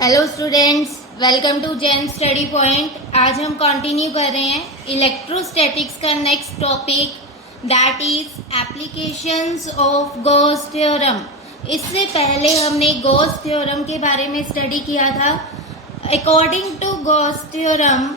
Hello students, welcome to Jain study point. आज हम continue कर रहे हैं इलेक्ट्रोस्टैटिक्स का next topic, that is applications of Gauss theorem. इससे पहले हमने गॉस थ्योरम के बारे में स्टडी किया था। According to Gauss theorem,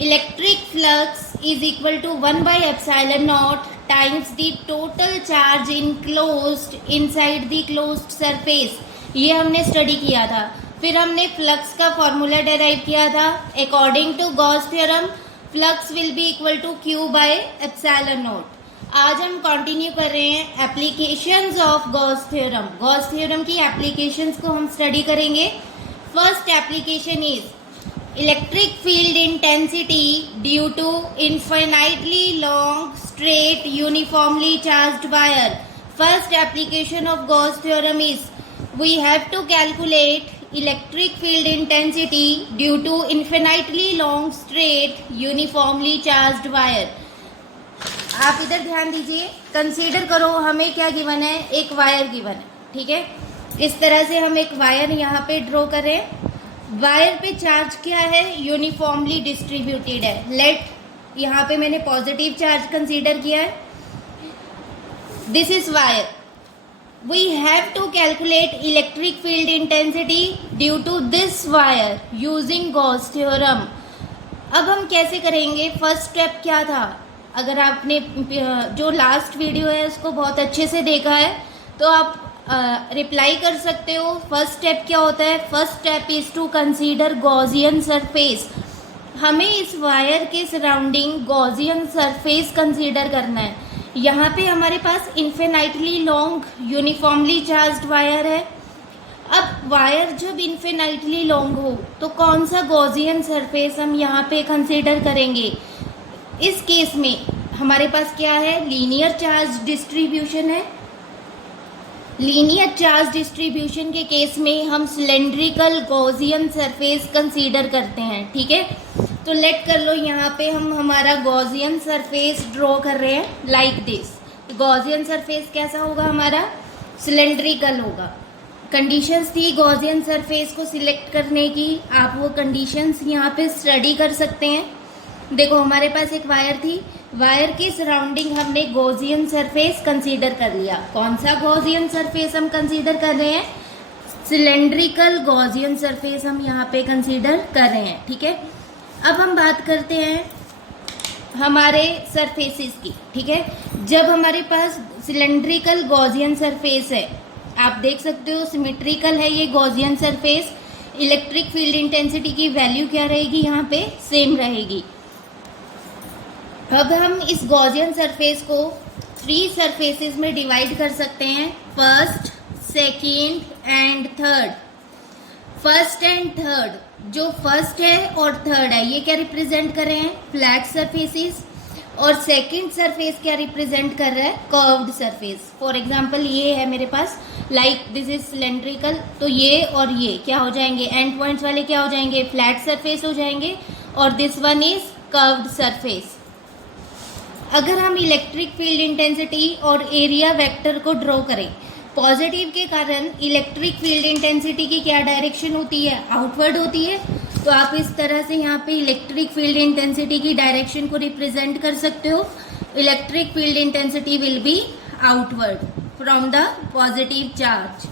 electric flux is equal to 1/ε0 times the total charge enclosed inside the closed surface. ये हमने स्टडी किया था। फिर हमने फ्लक्स का फॉर्मूला डेराइव किया था। According to Gauss theorem, flux will be equal to Q/ε0। आज हम कंटिन्यू कर रहे हैं applications of Gauss theorem. Gauss theorem की एप्लीकेशंस को हम स्टडी करेंगे। First application is electric field intensity due to infinitely long straight uniformly charged wire. First application of Gauss theorem is we have to calculate electric field intensity due to infinitely long straight uniformly charged wire. आप इधर ध्यान दीजिए, consider करो हमें क्या given है, एक wire given है। ठीक है, इस तरह से हम एक वायर यहाँ पे ड्रॉ करें। वायर पे चार्ज क्या है, यूनिफॉर्मली डिस्ट्रीब्यूटेड है। लेट यहाँ पे मैंने पॉजिटिव चार्ज कंसीडर किया है। This is wire. We have to calculate electric field intensity due to this wire using Gauss theorem. अब हम कैसे करेंगे? फर्स्ट स्टेप क्या था? अगर आपने जो लास्ट वीडियो है उसको बहुत अच्छे से देखा है तो आप रिप्लाई कर सकते हो। फर्स्ट स्टेप क्या होता है? First step is to consider Gaussian surface. हमें इस वायर के सराउंडिंग गॉसियन सरफेस कंसीडर करना है। यहाँ पे हमारे पास infinitely long uniformly charged wire है। अब वायर जब इन्फिनाइटली लॉन्ग हो तो कौन सा गॉसियन सरफेस हम यहाँ पे कंसीडर करेंगे? इस केस में हमारे पास क्या है, लीनियर चार्ज डिस्ट्रीब्यूशन है। लीनियर चार्ज डिस्ट्रीब्यूशन के केस में हम सिलेंड्रिकल गॉसियन सरफेस कंसीडर करते हैं। ठीक है, तो लेट कर लो यहाँ पे हम हमारा गॉसियन सरफेस ड्रॉ कर रहे हैं लाइक दिस। गॉसियन सरफेस कैसा होगा हमारा? सिलेंड्रिकल होगा। कंडीशंस थी गॉसियन सरफेस को सिलेक्ट करने की, आप वो कंडीशंस यहाँ पे स्टडी कर सकते हैं। देखो हमारे पास एक वायर थी, वायर के सराउंडिंग हमने गॉसियन सरफेस कंसीडर कर लिया। कौन सा गॉसियन सरफेस हम कंसीडर कर रहे हैं? सिलेंड्रिकल गॉसियन सरफेस हम यहाँ पे कंसीडर कर रहे हैं। ठीक है, अब हम बात करते हैं हमारे सरफेसेस की। ठीक है, जब हमारे पास सिलेंड्रिकल गॉसियन सरफेस है, आप देख सकते हो सिमेट्रिकल है ये Gaussian surface. Electric field intensity की वैल्यू क्या रहेगी? यहाँ पे सेम रहेगी। अब हम इस गॉसियन सरफेस को 3 सरफेसेस में डिवाइड कर सकते हैं, first, second and third. First and third, जो फर्स्ट है और थर्ड है ये क्या रिप्रेजेंट कर रहे हैं? Flat surfaces. और सेकंड सरफेस क्या रिप्रेजेंट कर रहा है? Curved surface. फॉर एग्जांपल ये है मेरे पास, लाइक दिस इज सिलेंड्रिकल, तो ये और ये क्या हो जाएंगे? एंड पॉइंट्स वाले क्या हो जाएंगे? फ्लैट सरफेस हो जाएंगे। और this one is curved surface. अगर हम इलेक्ट्रिक फील्ड इंटेंसिटी और एरिया वेक्टर को ड्रॉ करें, पॉजिटिव के कारण इलेक्ट्रिक फील्ड इंटेंसिटी की क्या डायरेक्शन होती है? आउटवर्ड होती है। तो आप इस तरह से यहाँ पे इलेक्ट्रिक फील्ड इंटेंसिटी की डायरेक्शन को रिप्रेजेंट कर सकते हो। Electric field intensity will be outward from the positive charge.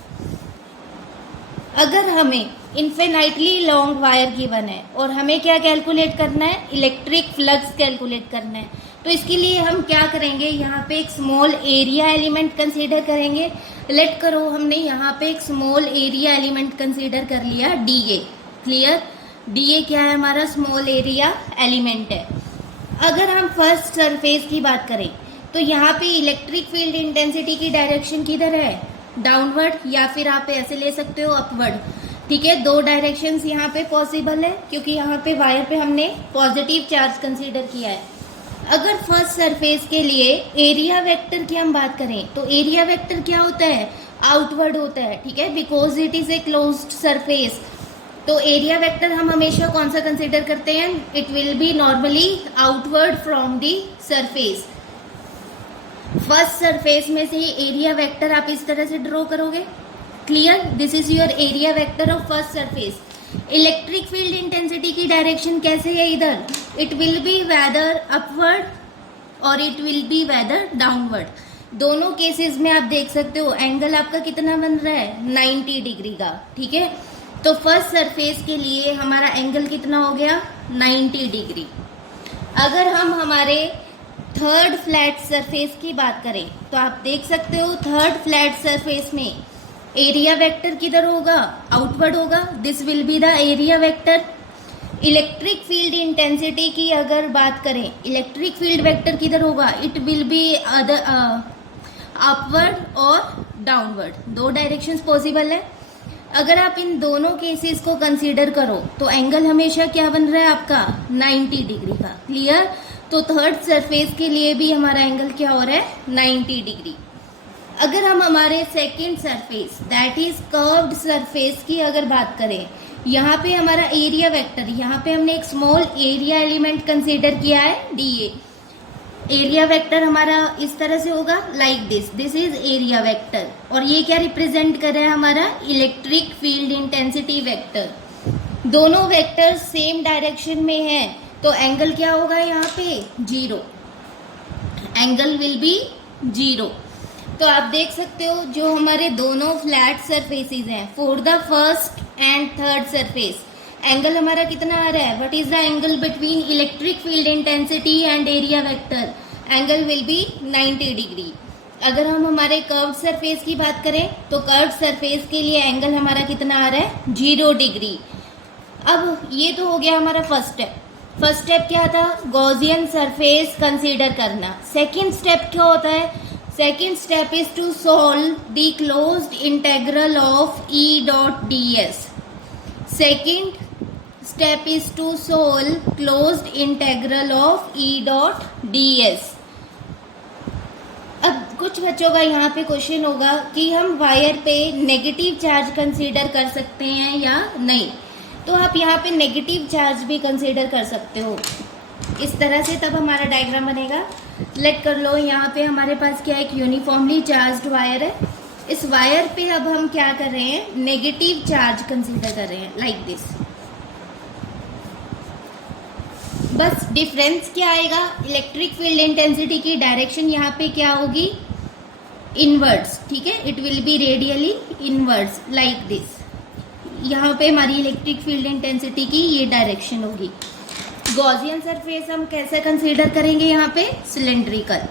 अगर हमें इन्फिनाइटली लॉन्ग वायर गिवन है और हमें क्या कैलकुलेट करना है? इलेक्ट्रिक फ्लक्स कैलकुलेट करना है। तो इसके लिए हम क्या करेंगे? यहाँ पे एक स्मॉल एरिया एलिमेंट कंसीडर करेंगे। लेट करो हमने यहाँ पे एक स्मॉल एरिया एलिमेंट कंसीडर कर लिया, DA। क्लियर? DA क्या है? हमारा स्मॉल एरिया एलिमेंट है। अगर हम फर्स्ट सरफेस की बात करें तो यहाँ पे इलेक्ट्रिक फील्ड इंटेंसिटी की डायरेक्शन किधर है? डाउनवर्ड, या फिर आप ऐसे ले सकते हो अपवर्ड। ठीक है, 2 डायरेक्शंस यहाँ पे पॉसिबल है क्योंकि यहाँ पे वायर पे हमने पॉजिटिव चार्ज कंसीडर किया है। अगर फर्स्ट सरफेस के लिए एरिया वेक्टर की हम बात करें तो एरिया वेक्टर क्या होता है? आउटवर्ड होता है। ठीक है, because it is a closed surface. तो एरिया वेक्टर हम हमेशा कौन सा कंसीडर करते हैं? It will be normally outward from the surface. First surface में से एरिया वेक्टर आप इस तरह से ड्रॉ करोगे। Clear? This is your area vector of first surface. Electric field intensity की डायरेक्शन कैसे है इधर, it will be whether upward और it will be whether downward. दोनों केसेस में आप देख सकते हो एंगल आपका कितना बन रहा है, 90 डिग्री का। ठीक है, तो फर्स्ट सरफेस के लिए हमारा एंगल कितना हो गया, 90 डिग्री। अगर हम हमारे थर्ड फ्लैट सरफेस की बात करें तो आप देख सकते हो थर्ड फ्लैट सरफेस में एरिया वेक्टर किधर होगा, आउटवर्ड होगा। This will be the area vector. Electric field intensity की अगर बात करें, इलेक्ट्रिक फील्ड वेक्टर किधर होगा, इट विल बी अपवर्ड और डाउनवर्ड, दो डायरेक्शंस पॉसिबल है। अगर आप इन दोनों केसेस को कंसीडर करो तो एंगल हमेशा क्या बन रहा है आपका, 90 डिग्री का। क्लियर। तो थर्ड सरफेस के लिए भी हमारा एंगल क्या हो रहा है, 90 डिग्री। अगर हम हमारे second surface that is curved surface की अगर बात करें, यहाँ पे हमारा एरिया वेक्टर, यहाँ पे हमने एक स्मॉल एरिया एलिमेंट कंसीडर किया है डीए। एरिया वेक्टर हमारा इस तरह से होगा, like this is area vector. और ये क्या रिप्रेजेंट कर रहा है, हमारा इलेक्ट्रिक फील्ड इंटेंसिटी वेक्टर। दोनों वेक्टर सेम डायरेक्शन में है तो एंगल क्या होगा यहाँ पे, 0। Angle will be 0। तो आप देख सकते हो जो हमारे दोनों फ्लैट सरफेसेस हैं for the first and third surface, angle हमारा कितना आ रहा है, what is the angle between electric field intensity and area vector, angle will B 90 degree. अगर हम हमारे कर्व्ड सरफेस की बात करें तो कर्व्ड सरफेस के लिए एंगल हमारा कितना आ रहा है, 0 डिग्री। अब ये तो हो गया हमारा फर्स्ट स्टेप। फर्स्ट स्टेप क्या था, गॉसियन सरफेस कंसीडर करना। सेकेंड स्टेप क्या होता है, second step is to solve the closed integral of E dot ds। Second step is to solve closed integral of E dot ds। अब कुछ बच्चों का यहाँ पे क्वेश्चन होगा कि हम वायर पे नेगेटिव चार्ज कंसीडर कर सकते हैं या नहीं। तो आप यहाँ पे नेगेटिव चार्ज भी कंसीडर कर सकते हो इस तरह से, तब हमारा डायग्राम बनेगा। लेट कर लो यहाँ पे हमारे पास क्या एक यूनिफॉर्मली चार्ज्ड वायर है। इस वायर पे अब हम क्या कर रहे हैं, नेगेटिव चार्ज कंसीडर कर रहे हैं, लाइक दिस। बस डिफरेंस क्या आएगा, इलेक्ट्रिक फील्ड इंटेंसिटी की डायरेक्शन यहाँ पे क्या होगी, इनवर्ड्स। ठीक है, it will be radially inwards like this. यहाँ पे हमारी इलेक्ट्रिक फील्ड इंटेंसिटी की ये डायरेक्शन होगी। गॉसियन सरफेस हम कैसे कंसीडर करेंगे, यहाँ पे cylindrical.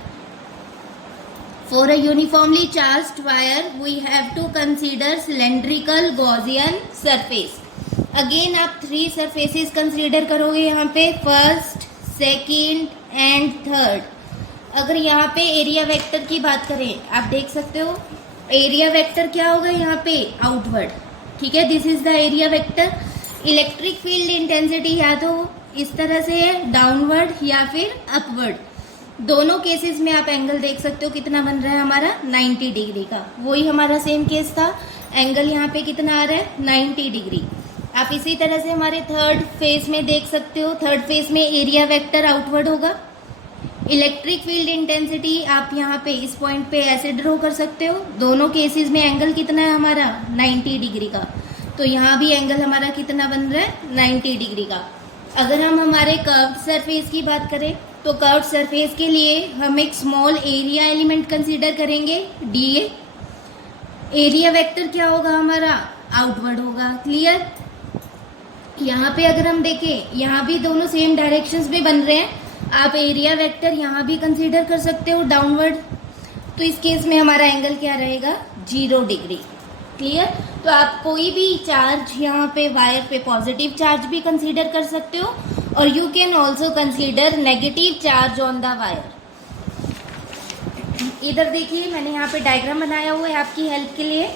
For a uniformly charged wire we have to consider cylindrical Gaussian surface. Again आप 3 सरफेसेस कंसीडर करोगे यहाँ पे, फर्स्ट, सेकेंड एंड थर्ड। अगर यहाँ पे एरिया वेक्टर की बात करें, आप देख सकते हो एरिया वेक्टर क्या होगा यहाँ पे, आउटवर्ड। ठीक है, this is the area vector. Electric field intensity या तो इस तरह से है, डाउनवर्ड या फिर अपवर्ड। दोनों केसेस में आप एंगल देख सकते हो कितना बन रहा है हमारा, 90 डिग्री का। वही हमारा सेम केस था, एंगल यहाँ पे कितना आ रहा है, 90 डिग्री। आप इसी तरह से हमारे थर्ड फेज में देख सकते हो, थर्ड फेज में एरिया वेक्टर आउटवर्ड होगा। इलेक्ट्रिक फील्ड इंटेंसिटी आप यहाँ पे इस पॉइंट पे ऐसे ड्रॉ कर सकते हो। दोनों केसेस में एंगल कितना है हमारा, 90 डिग्री का। तो यहाँ भी एंगल हमारा कितना बन रहा है, 90 डिग्री का। अगर हम हमारे कर्व्ड सरफेस की बात करें तो कर्व्ड सरफेस के लिए हम एक स्मॉल एरिया एलिमेंट कंसीडर करेंगे, डीए। एरिया वेक्टर क्या होगा हमारा, आउटवर्ड होगा। क्लियर। यहाँ पे अगर हम देखें, यहाँ भी दोनों सेम डायरेक्शंस में बन रहे हैं। आप एरिया वेक्टर यहाँ भी कंसीडर कर सकते हो, डाउनवर्ड। तो इस केस में हमारा एंगल क्या रहेगा, 0 डिग्री। क्लियर। तो आप कोई भी चार्ज यहाँ पे वायर पे पॉजिटिव चार्ज भी कंसीडर कर सकते हो, और you can also consider negative charge on the wire. इधर देखिए मैंने यहाँ पे डायग्राम बनाया हुआ है आपकी हेल्प के लिए।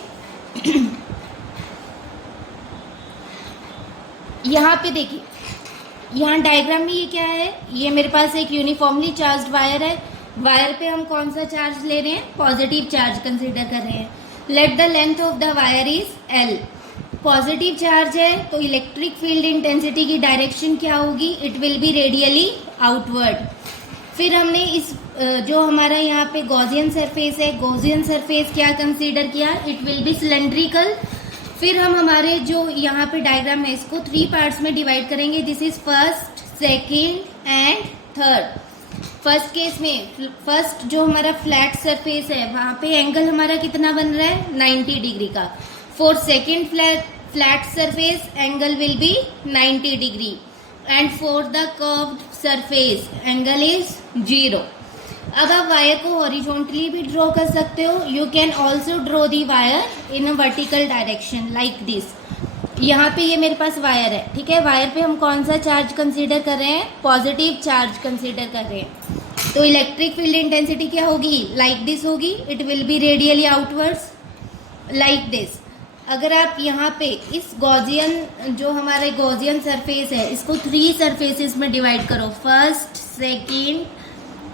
यहाँ पे देखिए, यहाँ डायग्राम में ये क्या है, ये मेरे पास एक यूनिफॉर्मली चार्ज्ड वायर है। वायर पे हम कौन सा चार्ज ले रहे हैं, पॉजिटिव चार्ज कंसीडर कर रहे हैं। Let the length of the wire is L। Positive charge है तो इलेक्ट्रिक फील्ड इंटेंसिटी की डायरेक्शन क्या होगी, it will be radially outward. फिर हमने इस जो हमारा यहाँ पे गॉसियन सरफेस है, गॉसियन सरफेस क्या कंसीडर किया, इट विल बी सिलेंड्रिकल। फिर हम हमारे जो यहाँ पे डायग्राम है इसको 3 पार्ट्स में डिवाइड करेंगे. This is first, second and third. First case में फर्स्ट जो हमारा फ्लैट सरफेस है वहां पे एंगल हमारा कितना बन रहा है 90 डिग्री का. For second flat surface angle will B 90 degree and for the curved surface angle is 0. अब आप वायर को हॉरिजॉन्टली भी ड्रॉ कर सकते हो. You can also draw the wire in a vertical direction like this. यहाँ पे ये मेरे पास वायर है, ठीक है. वायर पे हम कौन सा चार्ज कंसीडर कर रहे हैं, पॉजिटिव चार्ज कंसीडर कर रहे हैं. तो इलेक्ट्रिक फील्ड इंटेंसिटी क्या होगी, लाइक दिस होगी. It will be radially outwards like this. अगर आप यहाँ पे इस गॉसियन जो हमारे गॉसियन सरफेस है इसको 3 सरफेसेस में डिवाइड करो, first, second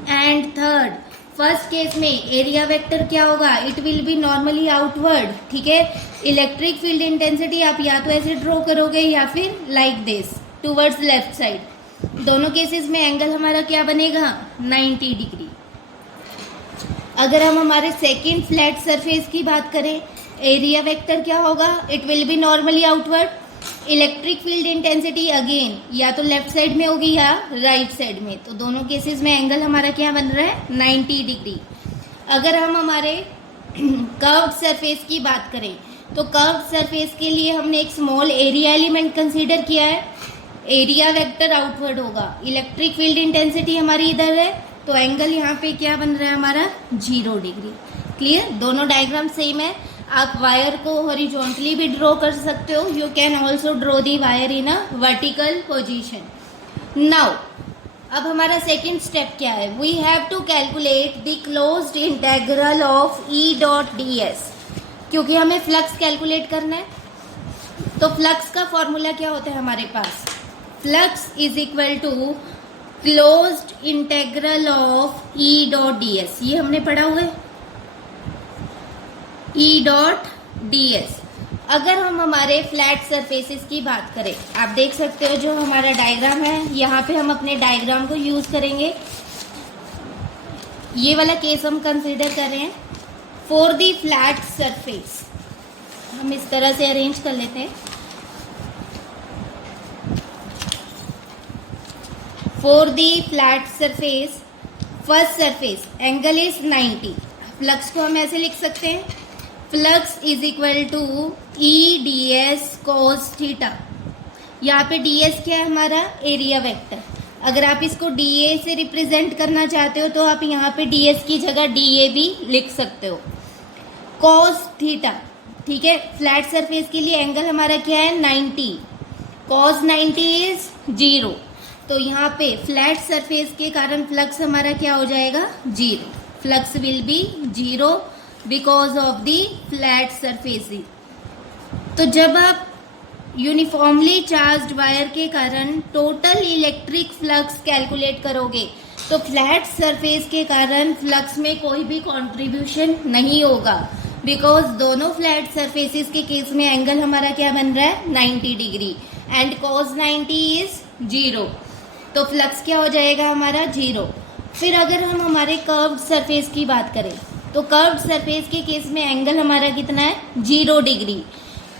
and third. First case में एरिया वेक्टर क्या होगा, it will be normally outward, ठीक है. इलेक्ट्रिक फील्ड इंटेंसिटी आप या तो ऐसे ड्रॉ करोगे या फिर like this towards left side. दोनों केसेस में एंगल हमारा क्या बनेगा 90 डिग्री. अगर हम हमारे सेकेंड फ्लैट सरफेस की बात करें, एरिया वेक्टर क्या होगा, it will be normally outward. Electric field intensity again या तो लेफ्ट साइड में होगी या राइट साइड में. तो दोनों केसेस में एंगल हमारा क्या बन रहा है 90 डिग्री. अगर हम हमारे कर्व्ड सरफेस की बात करें तो कर्व्ड सरफेस के लिए हमने एक स्मॉल एरिया एलिमेंट कंसीडर किया है. एरिया वेक्टर आउटवर्ड होगा. इलेक्ट्रिक फील्ड इंटेंसिटी हमारी इधर है तो एंगल यहाँ पे क्या बन रहा है हमारा 0 डिग्री. क्लियर. दोनों डायग्राम सेम है. आप वायर को हॉरिजॉन्टली भी ड्रॉ कर सकते हो. You can also draw the wire in a vertical position. Now अब हमारा सेकेंड स्टेप क्या है, we have to calculate the closed integral of E dot ds. क्योंकि हमें फ्लक्स कैलकुलेट करना है तो फ्लक्स का फॉर्मूला क्या होता है हमारे पास, flux is equal to closed integral of E dot ds. ये हमने पढ़ा हुआ है E डॉट ds. अगर हम हमारे फ्लैट सरफेसेस की बात करें, आप देख सकते हो जो हमारा डायग्राम है यहाँ पे हम अपने डायग्राम को यूज करेंगे. ये वाला केस हम कंसीडर कर रहे हैं. फॉर द फ्लैट सरफेस हम इस तरह से अरेंज कर लेते हैं. For the flat surface first surface angle is 90. Flux को हम ऐसे लिख सकते हैं, flux is equal to E D S cos theta. यहाँ पे डी एस क्या है हमारा एरिया वेक्टर. अगर आप इसको डी ए से रिप्रेजेंट करना चाहते हो तो आप यहाँ पे डी एस की जगह डी ए भी लिख सकते हो. कोस थीटा, ठीक है. फ्लैट सरफेस के लिए एंगल हमारा क्या है 90. कोस 90 इज 0. तो यहाँ पे फ्लैट सरफेस के कारण फ्लक्स हमारा क्या हो जाएगा 0. Flux will be 0 because of the flat surface. तो जब आप यूनिफॉर्मली चार्ज्ड वायर के कारण टोटल इलेक्ट्रिक फ्लक्स कैलकुलेट करोगे तो फ्लैट सरफेस के कारण फ्लक्स में कोई भी कंट्रीब्यूशन नहीं होगा, बिकॉज दोनों फ्लैट सरफेसेस के केस में एंगल हमारा क्या बन रहा है 90 डिग्री एंड cos 90 इज 0. तो फ्लक्स क्या हो जाएगा हमारा 0. फिर अगर हम हमारे कर्व्ड सरफेस की बात करें तो कर्व्ड सरफेस के केस में एंगल हमारा कितना है 0 डिग्री.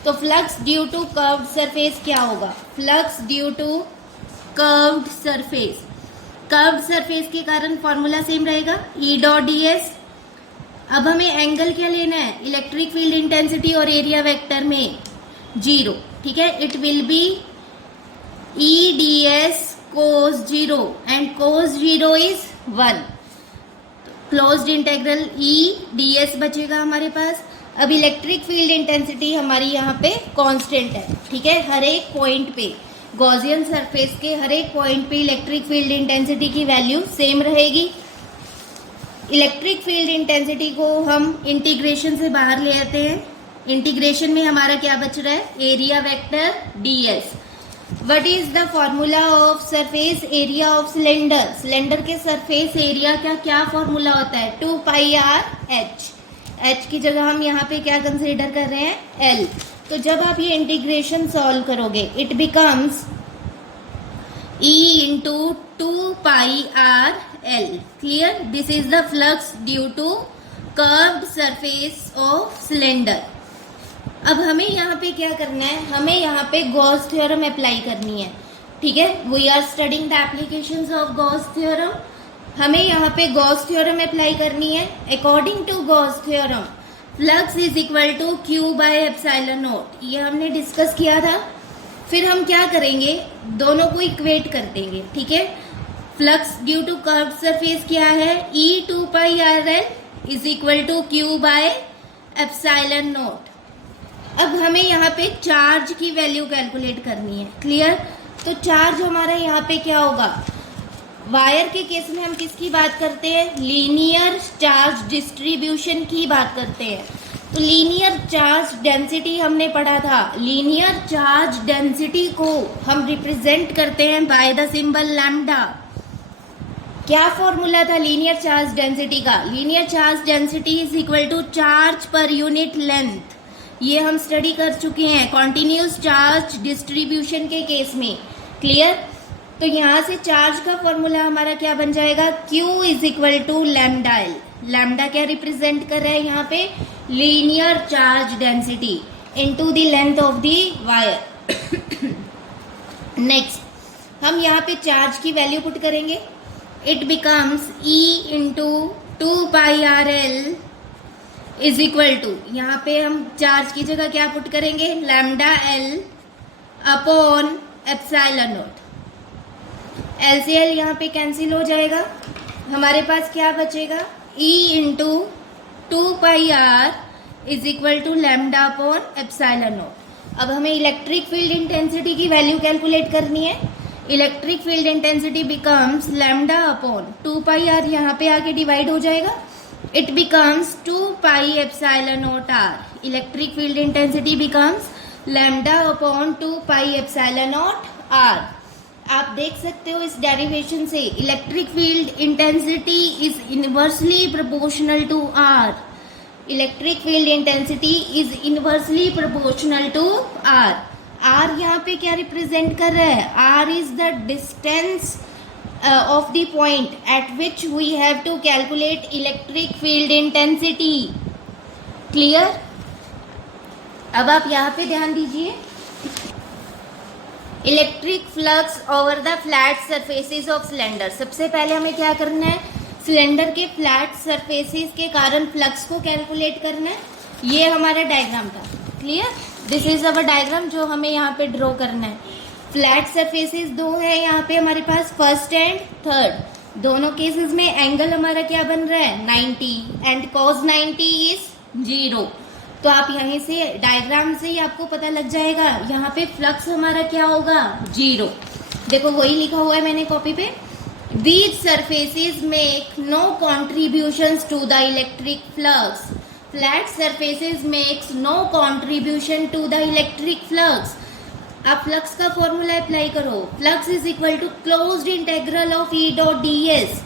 तो flux due to curved surface क्या होगा, flux due to curved surface. Curved surface के कारण फॉर्मूला सेम रहेगा E डॉट ds. अब हमें एंगल क्या लेना है, इलेक्ट्रिक फील्ड इंटेंसिटी और एरिया वेक्टर में 0, ठीक है. It will be E ds cos 0 and cos 0 is 1. Closed integral E ds बचेगा हमारे पास. अब इलेक्ट्रिक फील्ड इंटेंसिटी हमारी यहाँ पे कांस्टेंट है, ठीक है. हर एक पॉइंट पे गॉसियन सरफेस के हर एक पॉइंट पे इलेक्ट्रिक फील्ड इंटेंसिटी की वैल्यू सेम रहेगी. इलेक्ट्रिक फील्ड इंटेंसिटी को हम इंटीग्रेशन से बाहर ले आते हैं. इंटीग्रेशन में हमारा क्या बच रहा है, area vector ds. What is the formula of surface area of cylinder. Cylinder के सरफेस एरिया का क्या फॉर्मूला होता है 2 पाई r h. h की जगह हम यहाँ पे क्या कंसीडर कर रहे हैं l. तो जब आप ये इंटीग्रेशन सॉल्व करोगे it becomes e into 2 pi r l. Clear. This is the flux due to curved surface of cylinder. अब हमें यहाँ पे क्या करना है, हमें यहाँ पे गॉस थ्योरम अप्लाई करनी है, ठीक है। We are studying the applications of Gauss theorem. हमें यहाँ पे गॉस थ्योरम अप्लाई करनी है। According to Gauss theorem flux is equal to Q by epsilon naught, ये हमने डिस्कस किया था। फिर हम क्या करेंगे, दोनों को इक्वेट कर देंगे, ठीक है। Flux due to curved surface क्या है, E2πrl is equal to Q by epsilon naught. अब हमें यहाँ पे चार्ज की वैल्यू कैलकुलेट करनी है, क्लियर। तो चार्ज हमारा यहाँ पे क्या होगा, वायर के केस में हम किसकी बात करते हैं, लीनियर चार्ज डिस्ट्रीब्यूशन की बात करते हैं। तो लीनियर चार्ज डेंसिटी हमने पढ़ा था, लीनियर चार्ज डेंसिटी को हम रिप्रेजेंट करते हैं बाय द सिंबल लैम्डा। क्या फॉर्मूला था लीनियर चार्ज डेंसिटी का, linear charge density is equal to charge per unit length, ये हम स्टडी कर चुके हैं कॉन्टिन्यूस चार्ज डिस्ट्रीब्यूशन के केस में, क्लियर। तो यहाँ से चार्ज का फॉर्मूला हमारा क्या बन जाएगा, Q is equal to lambda L. Lambda क्या रिप्रेजेंट कर रहा है यहाँ पे, linear charge density into the length of the wire. Next हम यहाँ पे चार्ज की वैल्यू पुट करेंगे, it becomes E into 2πrl is equal to, यहाँ पे हम चार्ज की जगह क्या पुट करेंगे, lambda L upon epsilon naught. L से एल यहाँ पे कैंसिल हो जाएगा, हमारे पास क्या बचेगा, E into 2πr is equal to lambda upon epsilon naught. अब हमें इलेक्ट्रिक फील्ड इंटेंसिटी की वैल्यू कैलकुलेट करनी है। Electric field intensity becomes lambda upon 2πr, यहाँ पे आके डिवाइड हो जाएगा, it becomes 2π epsilon naught r. Electric field intensity becomes lambda upon 2π epsilon naught r. आप देख सकते हो इस डेरिवेशन से, electric field intensity is inversely proportional to r. Electric field intensity is inversely proportional to r. r यहाँ पे क्या represent कर रहा है, r is the distance of the point at which we have to calculate electric field intensity, clear। अब आप यहाँ पे ध्यान दीजिए, electric flux over the flat surfaces of cylinder. सबसे पहले हमें क्या करना है, सिलेंडर के फ्लैट सरफेसेस के कारण फ्लक्स को कैलकुलेट करना है। ये हमारा डायग्राम था, clear. This is our diagram जो हमें यहाँ पे ड्रॉ करना है। फ्लैट सरफेसेस दो है यहाँ पे हमारे पास, फर्स्ट एंड थर्ड। दोनों केसेस में एंगल हमारा क्या बन रहा है, 90 एंड cos 90 इज 0। तो आप यहीं से डायग्राम से ही आपको पता लग जाएगा यहाँ पे फ्लक्स हमारा क्या होगा, 0। देखो वही लिखा हुआ है मैंने कॉपी पे, these surfaces make no contributions to the electric flux. Flat surfaces makes no contribution to the electric flux. आप फ्लक्स का फॉर्मूला अप्लाई करो, flux is equal to closed integral of E dot ds।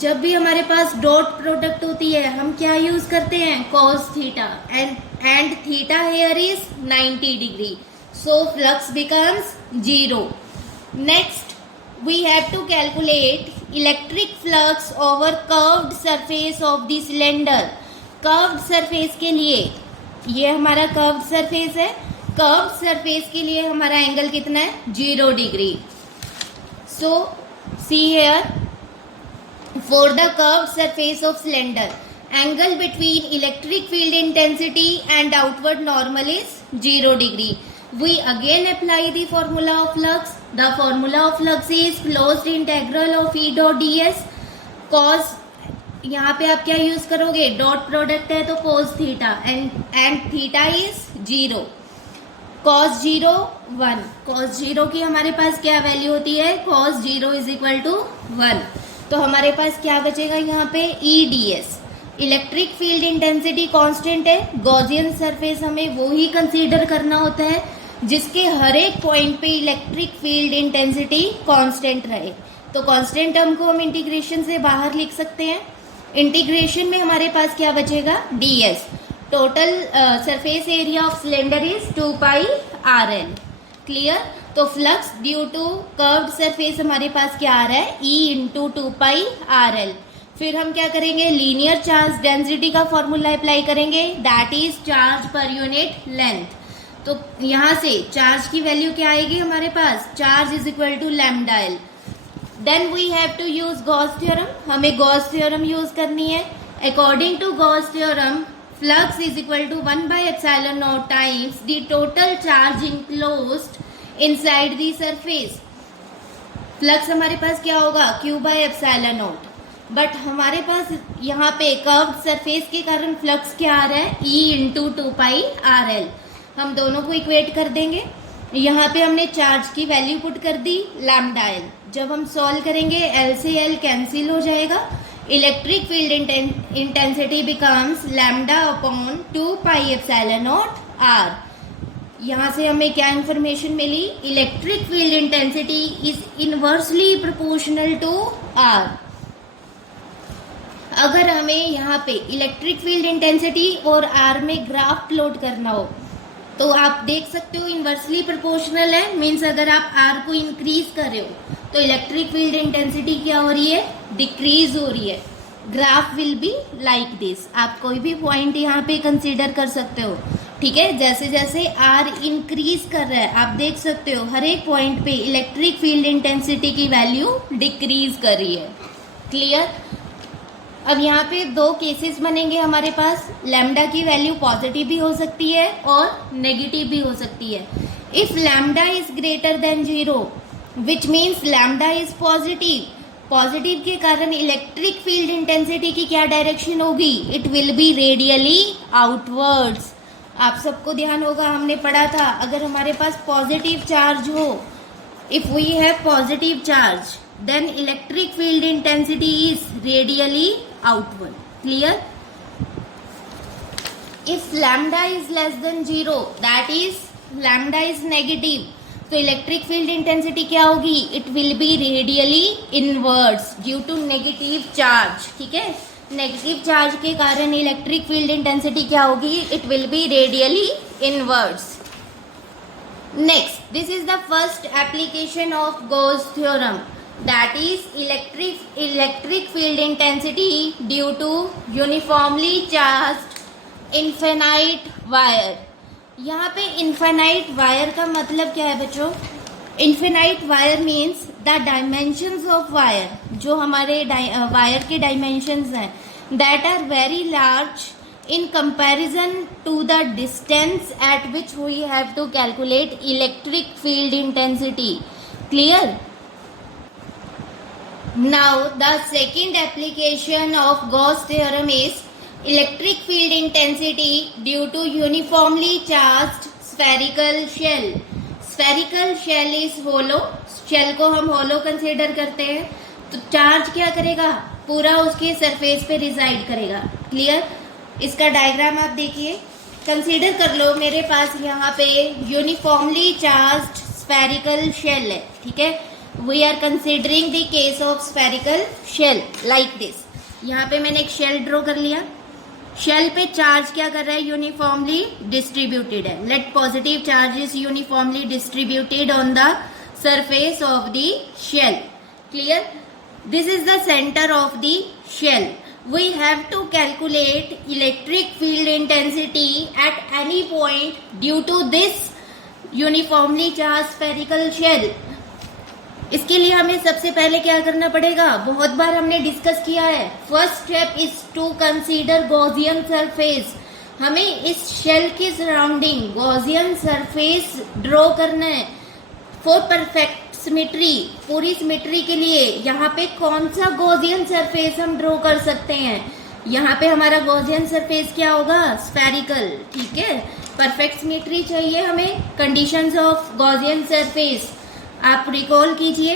जब भी हमारे पास dot product होती है हम क्या यूज करते हैं, cos theta, and theta here is 90 degree, so flux becomes 0। Next we have to calculate electric flux over curved surface of the cylinder. Curved surface के लिए, ये हमारा कर्व्ड सरफेस है, कर्व्ड सरफेस के लिए हमारा एंगल कितना है, 0 degree. So see here, for the curved surface of cylinder angle between electric field intensity and outward normal is 0 degree. We again apply the formula of flux. The formula of flux is closed integral of E dot ds। cos, यहाँ पे आप क्या use करोगे, dot product है तो cos theta, and theta is 0। cos 0 1, cos 0 की हमारे पास क्या वैल्यू होती है, cos 0 इज इक्वल टू 1। तो हमारे पास क्या बचेगा यहाँ पे, E ds। Electric field intensity constant है, गॉसियन सरफेस हमें वो ही कंसीडर करना होता है जिसके हर एक पॉइंट पे इलेक्ट्रिक फील्ड इंटेंसिटी कांस्टेंट रहे। तो कांस्टेंट टर्म को हम इंटीग्रेशन से बाहर लिख सकते हैं। इंटीग्रेशन में हमारे पास क्या बचेगा, ds। Total surface area of cylinder is 2πrl, clear. तो flux due to curved surface हमारे पास क्या आ रहा है, E इंटू 2πrl। फिर हम क्या करेंगे, लीनियर चार्ज डेंसिटी का फॉर्मूला अप्लाई करेंगे, that is charge per unit length. तो यहाँ से चार्ज की वैल्यू क्या आएगी हमारे पास, charge is equal to lambda L. Then we have to use Gauss theorem, हमें गॉस थ्योरम यूज करनी है। According to Gauss theorem flux is equal to 1/ε0 times the total charge enclosed inside the surface. Flux हमारे पास क्या होगा, Q/ε0, but हमारे पास यहाँ पे कर्व्ड सरफेस के कारण फ्लक्स क्या आ रहा है, E/2πrl। हम दोनों को इक्वेट कर देंगे। यहाँ पे हमने चार्ज की वैल्यू पुट कर दी लैम्डा एल। जब हम सॉल्व करेंगे एल से एल कैंसिल हो जाएगा, electric field intensity becomes λ/2πε0r। यहाँ से हमें क्या इंफॉर्मेशन मिली, electric field intensity is inversely proportional to are. अगर हमें यहाँ पे इलेक्ट्रिक फील्ड इंटेंसिटी और आर में ग्राफ प्लॉट करना हो तो आप देख सकते हो इनवर्सली प्रोपोर्शनल है, मीन्स अगर आप आर को इंक्रीज कर रहे हो तो इलेक्ट्रिक फील्ड इंटेंसिटी क्या हो रही है, डिक्रीज हो रही है। Graph will be like this. आप कोई भी पॉइंट यहाँ पे कंसीडर कर सकते हो, ठीक है। जैसे जैसे आर इंक्रीज कर रहा है आप देख सकते हो हर एक पॉइंट पे इलेक्ट्रिक फील्ड इंटेंसिटी की वैल्यू डिक्रीज कर रही है। क्लियर। अब यहाँ पे दो केसेस बनेंगे हमारे पास, लैम्डा की वैल्यू पॉजिटिव भी हो सकती है और नेगेटिव भी हो सकती है। If lambda is greater than 0 which means lambda is positive, positive के कारण इलेक्ट्रिक फील्ड इंटेंसिटी की क्या डायरेक्शन होगी, it will be radially outwards. आप सबको ध्यान होगा हमने पढ़ा था, अगर हमारे पास पॉजिटिव चार्ज हो, if we have positive charge then electric field intensity is radially outward. Clear? If lambda is less than 0, that is lambda is negative, तो electric field intensity क्या होगी, it will be radially inwards due to negative charge। ठीक है, negative charge के कारण electric field intensity क्या होगी, it will be radially inwards. Next, this is the first application of Gauss theorem, that is electric field intensity due to uniformly charged infinite wire। यहाँ पे infinite wire का मतलब क्या है बच्चों, infinite wire means the dimensions of wire, जो हमारे wire के dimensions हैं, that are very large in comparison to the distance at which we have to calculate electric field intensity। Clear? Now the second application of Gauss theorem is electric field intensity due to uniformly charged spherical shell। Spherical shell is hollow, shell को हम hollow consider करते हैं, तो charge क्या करेगा, पूरा उसके surface पे रिजाइड करेगा। क्लियर। इसका डायग्राम आप देखिए, कंसीडर कर लो मेरे पास यहाँ पे यूनिफॉर्मली चार्ज्ड स्फेरिकल शेल है, ठीक है। We are considering the case of spherical shell like this. यहाँ पे मैंने एक शेल ड्रॉ कर लिया, शेल पे चार्ज क्या कर रहा है, यूनिफॉर्मली डिस्ट्रीब्यूटेड है। Let positive charge is uniformly distributed on the surface of the shell. Clear. This is the centre of the shell. We have to calculate electric field intensity at any point due to this uniformly charged spherical shell। इसके लिए हमें सबसे पहले क्या करना पड़ेगा, बहुत बार हमने डिस्कस किया है, first step is to consider Gaussian surface. हमें इस शेल के सराउंडिंग गॉसियन सरफेस ड्रॉ करना है फॉर परफेक्ट सिमेट्री। पूरी सिमेट्री के लिए यहाँ पे कौन सा गॉसियन सरफेस हम ड्रॉ कर सकते हैं, यहाँ पे हमारा गॉसियन सरफेस क्या होगा, स्फेरिकल। ठीक है, परफेक्ट सिमेट्री चाहिए हमें, कंडीशंस ऑफ गॉसियन सरफेस आप रिकॉल कीजिए।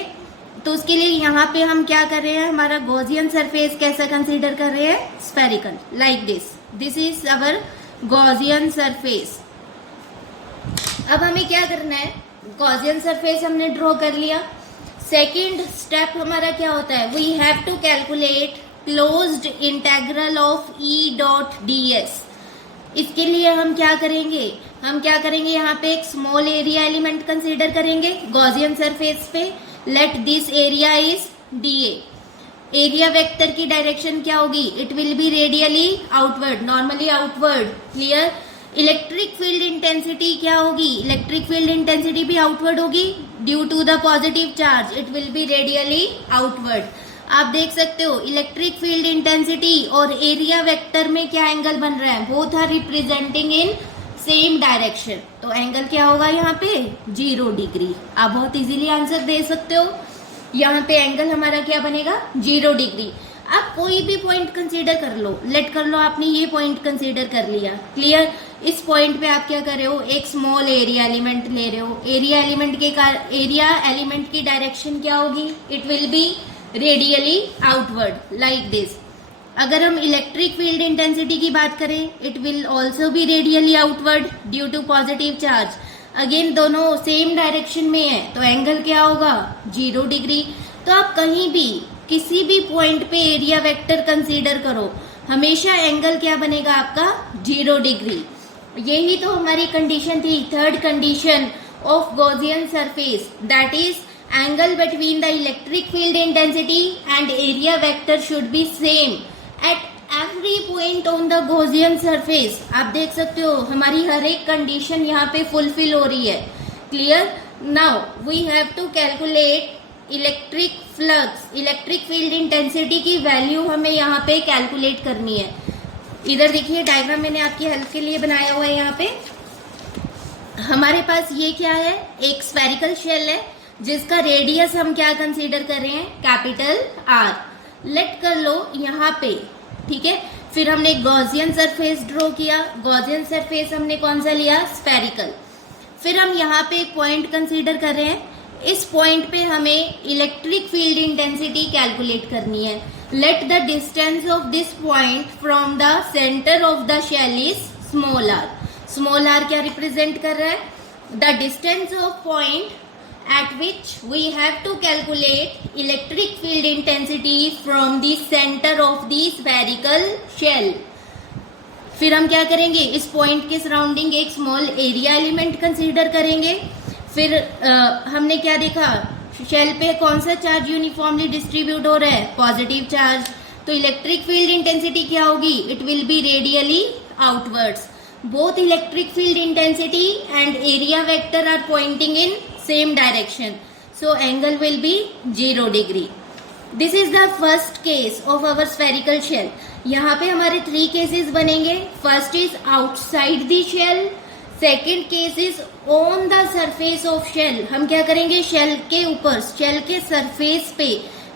तो उसके लिए यहाँ पे हम क्या कर रहे हैं, हमारा गॉसियन सरफेस कैसा कंसीडर कर रहे हैं, spherical, like this. This is our Gaussian surface. अब हमें क्या करना है, गॉसियन सरफेस हमने ड्रॉ कर लिया। सेकंड स्टेप हमारा क्या होता है, we have to calculate closed integral of E dot D S. इसके लिए हम क्या करेंगे, यहाँ पे एक स्मॉल एरिया एलिमेंट कंसीडर करेंगे गॉसियन सरफेस पे। Let this area is d A. Area vector की डायरेक्शन क्या होगी, it will be radially outward, normally outward. Clear. Electric field intensity क्या होगी? इलेक्ट्रिक फील्ड इंटेंसिटी भी आउटवर्ड होगी due to the positive charge, it will be radially outward. आप देख सकते हो इलेक्ट्रिक फील्ड इंटेंसिटी और एरिया वेक्टर में क्या एंगल बन रहा है? Both are representing in same direction, तो एंगल क्या होगा यहाँ पे? 0 डिग्री। आप बहुत इजीली आंसर दे सकते हो। यहाँ पे एंगल हमारा क्या बनेगा? 0 डिग्री। आप कोई भी पॉइंट कंसीडर कर लो, लेट कर लो आपने ये पॉइंट कंसीडर कर लिया, क्लियर। इस पॉइंट पे आप क्या कर रहे हो? एक स्मॉल एरिया एलिमेंट ले रहे हो। एरिया एलिमेंट की डायरेक्शन क्या होगी? It will be radially outward like this. अगर हम इलेक्ट्रिक फील्ड इंटेंसिटी की बात करें, it will also be radially outward due to positive charge. Again दोनों सेम डायरेक्शन में है, तो एंगल क्या होगा? 0 डिग्री। तो आप कहीं भी किसी भी पॉइंट पे एरिया वेक्टर कंसीडर करो, हमेशा एंगल क्या बनेगा आपका? 0 डिग्री। यही तो हमारी कंडीशन थी, third condition of Gaussian surface, that is angle between the electric field intensity and area vector should be same at every point on the Gaussian surface. आप देख सकते हो हमारी हर एक कंडीशन यहाँ पे फुलफिल हो रही है, clear. Now we have to calculate electric flux. Electric field intensity की वैल्यू हमें यहाँ पे कैलकुलेट करनी है। इधर देखिए डायग्राम मैंने आपकी हेल्प के लिए बनाया हुआ है। यहाँ पे हमारे पास ये क्या है? एक स्फेरिकल शेल है जिसका रेडियस हम क्या कंसीडर कर रहे हैं? Capital R। लेट कर लो यहाँ पे, ठीक है। फिर हमने गॉसियन सरफेस ड्रॉ किया। गॉसियन सरफेस हमने कौन सा लिया? स्फेरिकल। फिर हम यहाँ पे एक पॉइंट कंसीडर कर रहे हैं। इस पॉइंट पे हमें इलेक्ट्रिक फील्ड इंटेंसिटी कैलकुलेट करनी है। Let the distance of this point from the centre of the shell is small r। Small r क्या रिप्रेजेंट कर रहा है? The distance of point at which we have to calculate electric field intensity from the center of the spherical shell। फिर हम क्या करेंगे? इस point के सराउंडिंग एक स्मॉल एरिया एलिमेंट कंसीडर करेंगे। फिर हमने क्या देखा? शेल पे कौन सा चार्ज यूनिफॉर्मली डिस्ट्रीब्यूट हो रहा है? Positive charge. तो इलेक्ट्रिक फील्ड इंटेंसिटी क्या होगी? It will be radially outwards. Both electric field intensity and area vector are pointing in same direction, so angle will be 0 degree। This is the first case of our spherical shell। यहाँ पे हमारे 3 cases बनेंगे। First is outside the shell, second case is on the surface of shell। हम क्या करेंगे? Shell के ऊपर, shell के सरफेस पे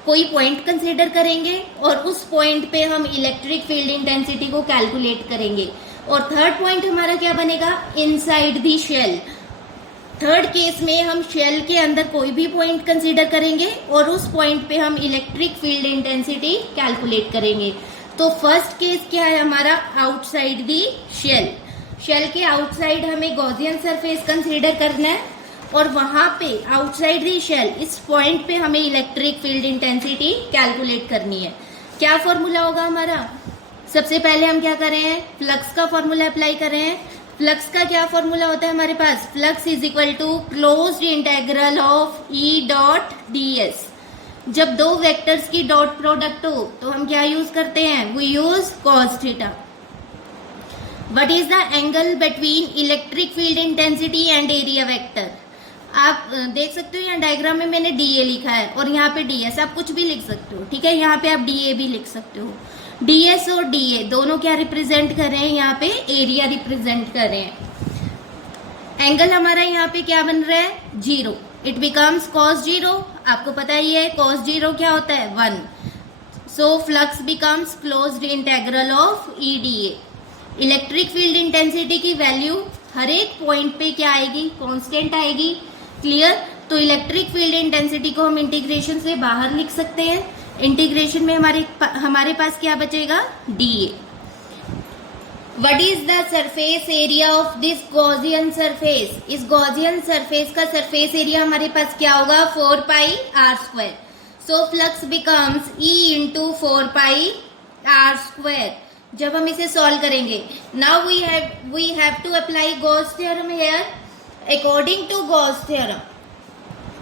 कोई पॉइंट कंसीडर करेंगे और उस पॉइंट पे हम इलेक्ट्रिक फील्ड इंटेंसिटी को कैलकुलेट करेंगे। और थर्ड पॉइंट हमारा क्या बनेगा? Inside the shell. Third case में हम शेल के अंदर कोई भी पॉइंट कंसीडर करेंगे और उस पॉइंट पे हम इलेक्ट्रिक फील्ड इंटेंसिटी कैलकुलेट करेंगे। तो फर्स्ट केस क्या है हमारा? Outside the shell. शेल के आउटसाइड हमें गॉसियन सरफेस कंसीडर करना है और वहां पे आउटसाइड दी शेल इस पॉइंट पे हमें इलेक्ट्रिक फील्ड इंटेंसिटी कैलकुलेट करनी है। क्या फॉर्मूला होगा हमारा? सबसे पहले हम क्या कर रहे हैं? फ्लक्स का फॉर्मूला अप्लाई कर रहे हैं। फ्लक्स का क्या फॉर्मूला होता है हमारे पास? Flux is equal to closed integral of E dot D S. जब दो वेक्टर्स की डॉट प्रोडक्ट हो तो हम क्या यूज करते हैं? We use cos theta. What is the angle between electric field intensity and area vector? आप देख सकते हो यहाँ डायग्राम में मैंने डी ए लिखा है और यहाँ पे डी एस। आप कुछ भी लिख सकते हो, ठीक है। यहाँ पे आप डी ए भी लिख सकते हो। ds और da दोनों क्या रिप्रेजेंट कर रहे हैं? यहाँ पे एरिया रिप्रेजेंट कर रहे हैं। एंगल हमारा यहाँ पे क्या बन रहा है? 0। It becomes cos 0। आपको पता ही है cos 0 क्या होता है? 1। सो flux becomes closed integral of EDA। Electric field intensity की वैल्यू हर एक पॉइंट पे क्या आएगी? कांस्टेंट आएगी, क्लियर। तो इलेक्ट्रिक फील्ड इंटेंसिटी को हम इंटीग्रेशन से बाहर लिख सकते हैं। इंटीग्रेशन में हमारे पास क्या बचेगा? dA। What is the surface area of this Gaussian surface? इस Gaussian surface का surface area हमारे पास क्या होगा? 4 pi r square। So flux becomes E into 4 pi r square। जब हम इसे सॉल्व करेंगे, now we have to apply Gauss theorem here। According to Gauss theorem,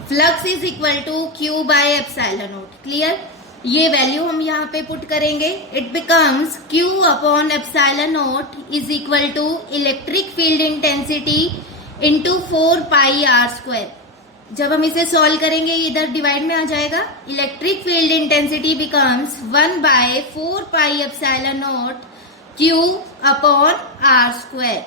flux is equal to Q by epsilon naught। Clear? ये value हम यहाँ पे put करेंगे. It becomes Q upon epsilon naught is equal to electric field intensity into 4 pi are square. जब हम इसे solve करेंगे इधर डिवाइड में आ जाएगा. Electric field intensity becomes 1/4 pi epsilon naught Q upon r square.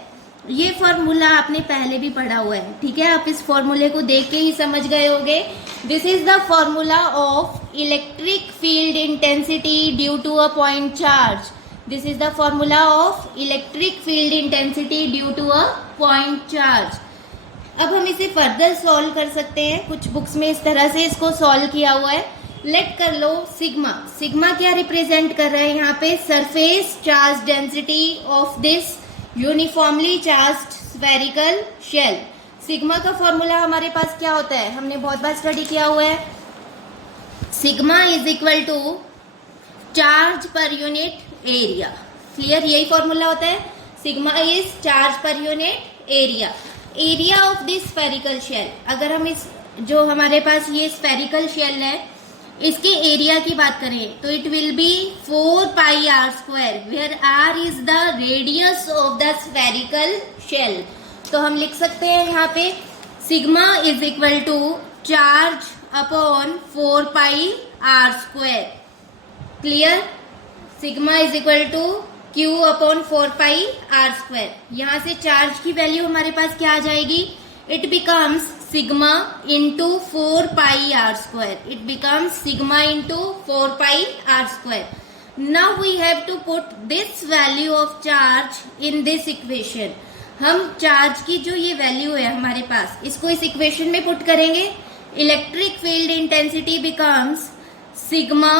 ये फॉर्मूला आपने पहले भी पढ़ा हुआ है, ठीक है. आप इस फॉर्मूले को देख के ही समझ गए होंगे. This is the formula of electric field intensity due to a point charge. This is the formula of electric field intensity due to a point charge. अब हम इसे फर्दर सॉल्व कर सकते हैं. कुछ बुक्स में इस तरह से इसको सॉल्व किया हुआ है. लेट कर लो सिग्मा. सिग्मा क्या रिप्रेजेंट कर रहा है यहाँ पे? Surface charge density of this uniformly charged spherical shell. Sigma का फॉर्मूला हमारे पास क्या होता है? हमने बहुत बार स्टडी किया हुआ है. Sigma is equal to charge per unit area. Clear? यही फॉर्मूला होता है. Sigma is charge per unit area. Area of this spherical shell. अगर हम इस जो हमारे पास ये स्फेरिकल शेल है इसके एरिया की बात करें तो it will be 4 pi are square where are is the radius of the spherical shell. तो हम लिख सकते हैं यहाँ पे sigma is equal to charge upon 4 pi are square. Clear? Sigma is equal to Q upon 4 pi are square. यहाँ से charge की वैल्यू हमारे पास क्या आ जाएगी? It becomes sigma into 4 pi are square. It becomes sigma into 4 pi are square. Now we have to put this value of charge in this equation. हम charge की जो ये वैल्यू है हमारे पास इसको इस इक्वेशन में पुट करेंगे. Electric field intensity becomes sigma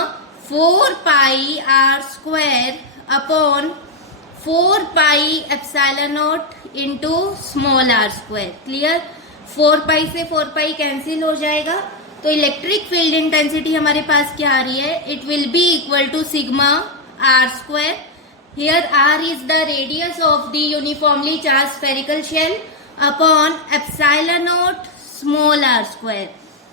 4 pi are square upon 4 pi epsilon naught into small r square. Clear? 4 pi से 4 पाई कैंसिल हो जाएगा. तो इलेक्ट्रिक फील्ड इंटेंसिटी हमारे पास क्या आ रही है? It will be equal to sigma r square. Here r is the radius of the uniformly charge spherical shell upon epsilon naught small r square.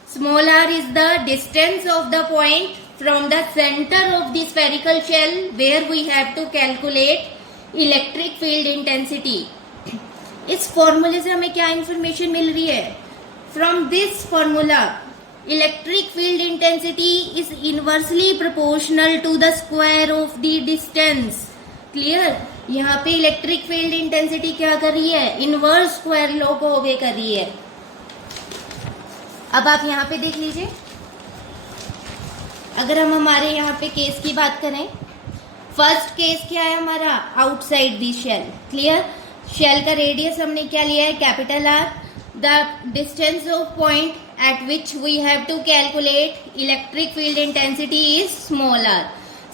Small r is the distance of the point from the center of the spherical shell where we have to calculate electric field intensity. इस फॉर्मूले से हमें क्या information मिल रही है? From this formula electric field intensity is inversely proportional to the square of the distance. Clear? यहाँ पे इलेक्ट्रिक फील्ड इंटेंसिटी क्या कर रही है? इनवर्स स्क्वायर लॉ को ओबे कर रही है. अब आप यहाँ पे देख लीजिए. अगर हम हमारे यहाँ पे केस की बात करें, फर्स्ट केस क्या है हमारा? Outside the shell. Clear? Shell का रेडियस हमने क्या लिया है? Capital R. The distance of point at which we have to calculate electric field intensity is small r.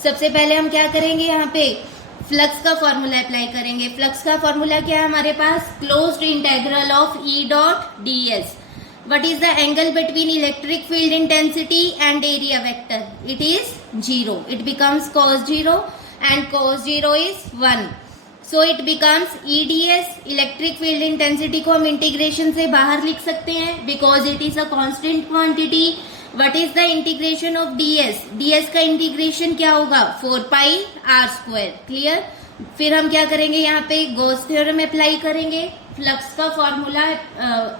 सबसे पहले हम क्या करेंगे? यहाँ पे फ्लक्स का फॉर्मूला अप्लाई करेंगे. फ्लक्स का फॉर्मूला क्या है हमारे पास? Closed integral of E dot ds. What is the angle between electric field intensity and area vector? It is 0. It becomes cos 0 and cos 0 is 1. So it becomes EDS. Electric field intensity को हम integration से बाहर लिख सकते हैं because it is a constant quantity. What is the integration of ds? ds का integration क्या होगा? 4 पाई r square. क्लियर? फिर हम क्या करेंगे? यहाँ पे गॉस थ्योरम अप्लाई करेंगे. फ्लक्स का फॉर्मूला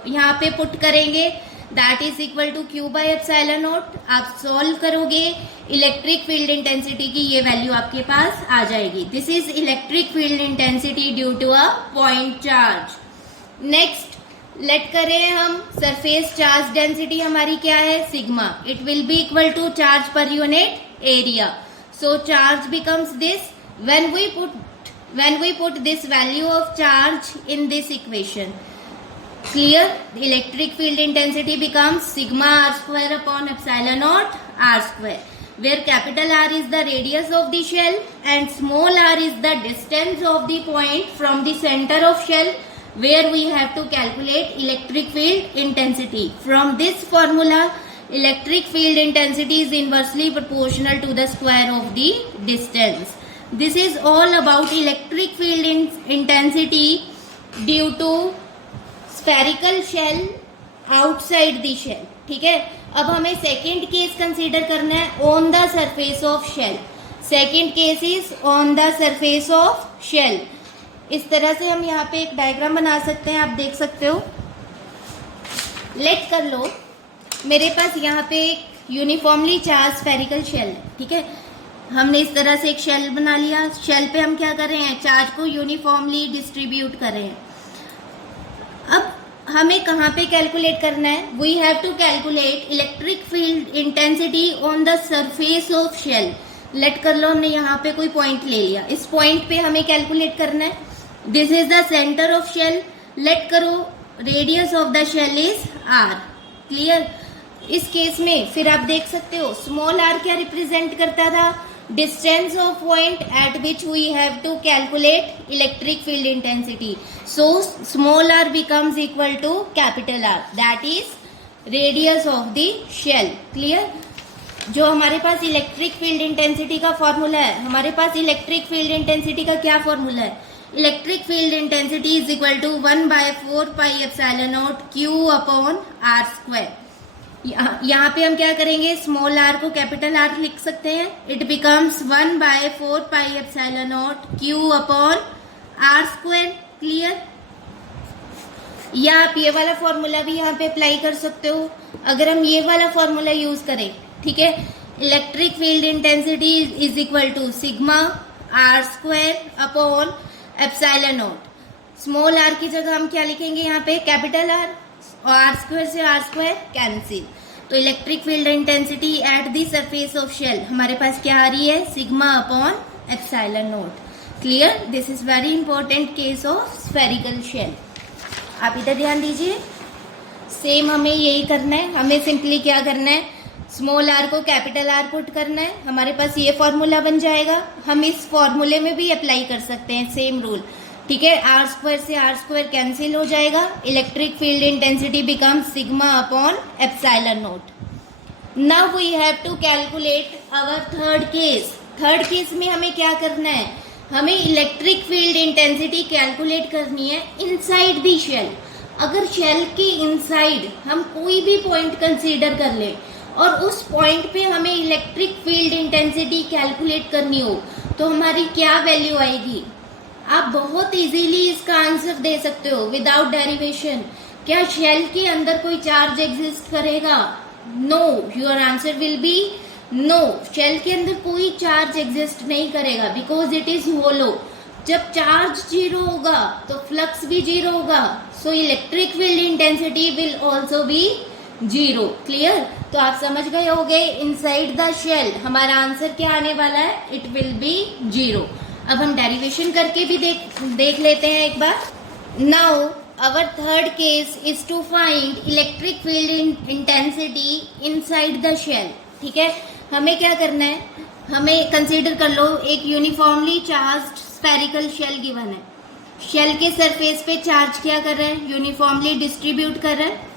यहाँ पे पुट करेंगे. That is equal to Q by epsilon naught. आप सॉल्व करोगे इलेक्ट्रिक फील्ड इंटेंसिटी की ये वैल्यू आपके पास आ जाएगी. This is electric field intensity due to a point charge. Next let करें हम सरफेस चार्ज डेंसिटी हमारी क्या है? Sigma. It will be equal to charge per unit area. So charge becomes this. when we put this value of charge in this equation. Clear? The electric field intensity becomes sigma r square upon epsilon naught r square, where capital R is the radius of the shell and small r is the distance of the point from the center of shell where we have to calculate electric field intensity. From this formula, electric field intensity is inversely proportional to the square of the distance. This is all about electric field intensity due to spherical shell outside the shell. ठीक है? अब हमें second case consider करना है, on the surface of shell. Second case is on the surface of shell. इस तरह से हम यहाँ पे एक डायग्राम बना सकते हैं, आप देख सकते हो। लेट कर लो मेरे पास यहाँ पे एक यूनिफॉर्मली चार्ज स्फेरिकल शेल है, ठीक है। हमने इस तरह से एक शेल बना लिया। शेल पे हम क्या कर रहे हैं, चार्ज को यूनिफॉर्मली डिस्ट्रीब्यूट कर रहे हैं। अब हमें कहाँ पे कैलकुलेट करना है, we have to calculate electric field intensity on the surface of shell. Let कर लो हमने यहाँ पे कोई पॉइंट ले लिया, इस पॉइंट पे हमें कैलकुलेट करना है। This is the centre of shell. Let करो radius of the shell is R. Clear. इस केस में फिर आप देख सकते हो स्मॉल आर क्या रिप्रेजेंट करता था, distance of point at which we have to calculate electric field intensity. So small r becomes equal to capital r, that is radius of the shell. Clear. जो हमारे पास इलेक्ट्रिक फील्ड इंटेंसिटी का formula है, हमारे पास electric field intensity का क्या formula है, electric field intensity is equal to 1/4 pi epsilon naught Q upon r square. यहाँ पे हम क्या करेंगे, स्मॉल आर को कैपिटल आर लिख सकते हैं। It becomes 1/4 pi epsilon naught Q upon r square. Clear. या आप ये वाला फॉर्मूला भी यहाँ पे अप्लाई कर सकते हो। अगर हम ये वाला फॉर्मूला यूज करें, ठीक है, electric field intensity is equal to sigma r square upon epsilon naught. Small r की जगह हम क्या लिखेंगे यहाँ पे, कैपिटल आर, और आर स्क्वायर से आर स्क्वायर कैंसिल। तो electric field intensity at the surface of shell हमारे पास क्या आ रही है, sigma upon epsilon naught. Clear. This is very important case of spherical shell. आप इधर ध्यान दीजिए। सेम हमें यही करना है। हमें सिंपली क्या करना है, स्मॉल आर को कैपिटल आर पुट करना है, हमारे पास ये फॉर्मूला बन जाएगा। हम इस फॉर्मूले में भी अप्लाई कर सकते हैं सेम रूल, ठीक है। आर स्क्वायर से आर स्क्वायर कैंसिल हो जाएगा। Electric field intensity becomes sigma upon epsilon naught. Now we have to calculate our third case. Third case में हमें क्या करना है, हमें इलेक्ट्रिक फील्ड इंटेंसिटी कैलकुलेट करनी है इनसाइड द शेल। अगर शेल के इनसाइड हम कोई भी पॉइंट कंसीडर कर लें और उस पॉइंट पे हमें इलेक्ट्रिक फील्ड इंटेंसिटी कैलकुलेट करनी हो, तो हमारी क्या वैल्यू आएगी। आप बहुत इजीली इसका आंसर दे सकते हो विदाउट डेरिवेशन। क्या शेल के अंदर कोई चार्ज एग्जिस्ट करेगा, no, your answer will be no. Shell के अंदर कोई चार्ज एग्जिस्ट नहीं करेगा बिकॉज इट इज होलो। जब चार्ज जीरो होगा तो फ्लक्स भी जीरो होगा, so electric field intensity will also B zero. Clear. तो आप समझ गए होंगे इनसाइड द शेल हमारा आंसर क्या आने वाला है, इट विल बी जीरो। अब हम डेरिवेशन करके भी देख लेते हैं एक बार। Now our third case is to find electric field intensity inside the shell. ठीक है, हमें क्या करना है, हमें कंसीडर कर लो एक uniformly charged spherical shell given है। शेल के सरफेस पे चार्ज क्या कर रहा है, यूनिफॉर्मली डिस्ट्रीब्यूट कर रहा है।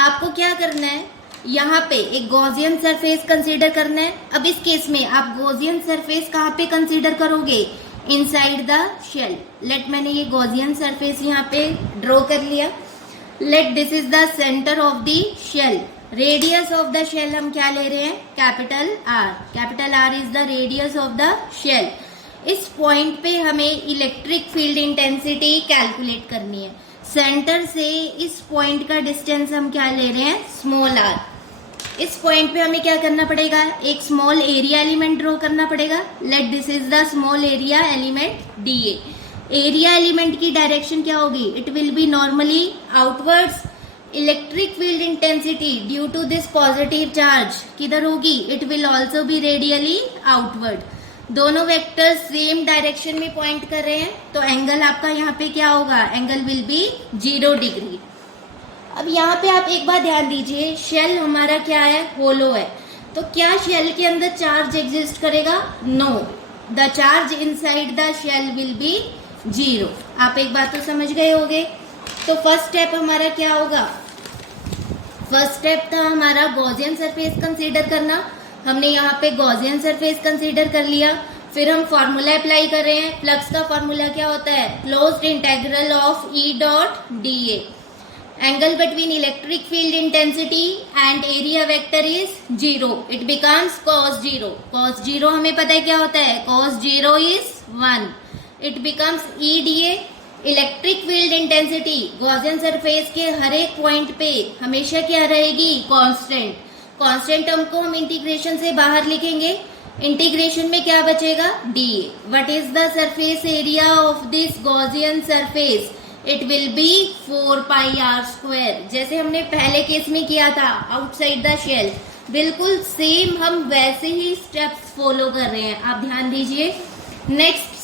आपको क्या करना है, यहाँ पे एक गॉसियन सरफेस कंसीडर करना है। अब इस केस में आप गॉसियन सरफेस कहाँ पे कंसीडर करोगे, इनसाइड द शेल। लेट मैंने ये गॉसियन सरफेस यहाँ पे ड्रॉ कर लिया। Let this is the centre of the shell. Radius of the shell हम क्या ले रहे हैं, capital r. Capital r is the radius of the shell. इस पॉइंट पे हमें इलेक्ट्रिक फील्ड इंटेंसिटी कैलकुलेट करनी है। सेंटर से इस पॉइंट का डिस्टेंस हम क्या ले रहे हैं, स्मॉल आर। इस पॉइंट पे हमें क्या करना पड़ेगा, एक स्मॉल एरिया एलिमेंट ड्रॉ करना पड़ेगा। Let this is the small area element d A. Area element की डायरेक्शन क्या होगी, it will be normally outwards. Electric field intensity due to this positive charge किधर होगी, it will also be radially outward. दोनों vectors same direction में point कर रहे हैं, तो एंगल आपका यहाँ पे क्या होगा, एंगल विल बी 0 डिग्री। अब यहाँ पे आप एक बार ध्यान दीजिए, शेल हमारा क्या है, होलो है। तो क्या शेल के अंदर चार्ज एग्जिस्ट करेगा, no, the charge inside the shell will be 0। आप एक बात तो समझ गए होंगे। तो फर्स्ट स्टेप हमारा क्या होगा, फर्स्ट स्टेप था हमारा गॉसियन सरफेस कंसीडर करना। हमने यहाँ पे गॉसियन सरफेस कंसीडर कर लिया। फिर हम फॉर्मूला अप्लाई कर रहे हैं। फ्लक्स का फॉर्मूला क्या होता है, closed integral of E dot D A. Angle between electric field intensity and area vector is 0. It becomes cos 0. Cos 0 हमें पता है क्या होता है, cos 0 is 1. It becomes EDA. Electric field intensity Gaussian surface के हर एक पॉइंट पे हमेशा क्या रहेगी, कांस्टेंट. कांस्टेंट टर्म को हम इंटीग्रेशन से बाहर लिखेंगे. इंटीग्रेशन में क्या बचेगा, dA. What is the surface area of this Gaussian surface, it will be 4 pi are square. जैसे हमने पहले केस में किया था आउटसाइड द शेल, बिल्कुल सेम हम वैसे ही स्टेप्स फॉलो कर रहे हैं. आप ध्यान दीजिए. Next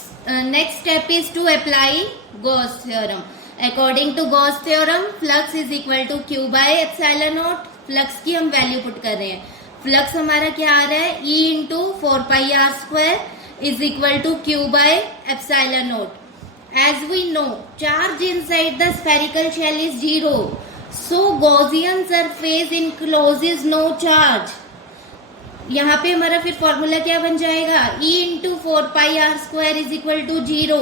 step is to apply Gauss theorem. According to Gauss theorem flux is equal to Q by epsilon naught. Flux की हम वैल्यू पुट कर रहे हैं. फ्लक्स हमारा क्या आ रहा है, E into 4 pi are square is equal to Q by epsilon naught. As we know, charge inside the spherical shell is 0. So Gaussian surface encloses no charge. यहाँ पे हमारा फिर फॉर्मूला क्या बन जाएगा, E into 4 pi are square is equal to 0.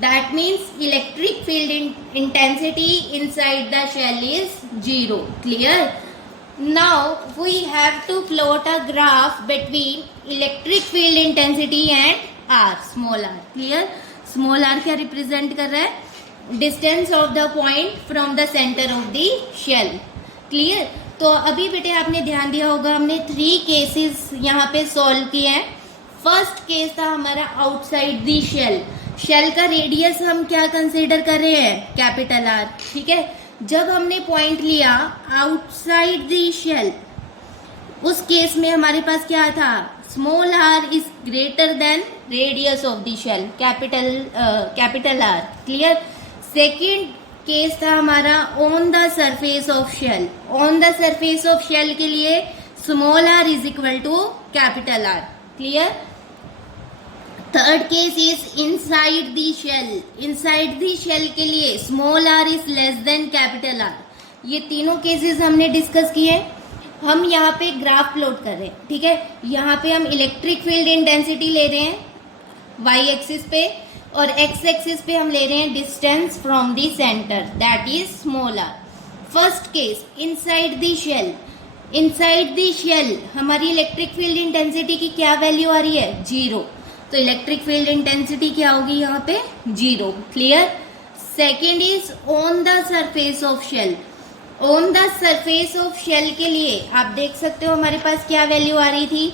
That means electric field intensity inside the shell is 0. Clear? Now we have to plot a graph between electric field intensity and R, small r. Clear? Small R क्या represent कर रहा है, distance of the point from the centre of the shell. Clear. तो अभी बेटे आपने ध्यान दिया होगा, हमने 3 केसेस यहाँ पे सॉल्व किए हैं. फर्स्ट केस था हमारा आउटसाइड द शेल. शेल का रेडियस हम क्या कंसीडर कर रहे हैं, कैपिटल आर. ठीक है. जब हमने पॉइंट लिया आउटसाइड द शेल, उस केस में हमारे पास क्या था, small R is greater than radius of the shell, capital R. Clear. Second case था हमारा on the surface of shell. On the surface of shell के लिए small R is equal to capital R. Clear. Third case is inside the shell. Inside the shell के लिए small R is less than capital R. ये तीनों cases हमने discuss किए. हम यहाँ पे ग्राफ प्लॉट कर रहे हैं. ठीक है. यहाँ पे हम इलेक्ट्रिक फील्ड इंटेंसिटी ले रहे हैं वाई एक्सिस पे, और एक्स एक्सिस पे हम ले रहे हैं distance from the centre, that is small R. First case inside the shell. Inside the shell हमारी इलेक्ट्रिक फील्ड इंटेंसिटी की क्या वैल्यू आ रही है, 0. तो इलेक्ट्रिक फील्ड इंटेंसिटी क्या होगी यहाँ पे, 0. Clear. Second is on the surface of shell. On the surface of shell के लिए आप देख सकते हो हमारे पास क्या वैल्यू आ रही थी,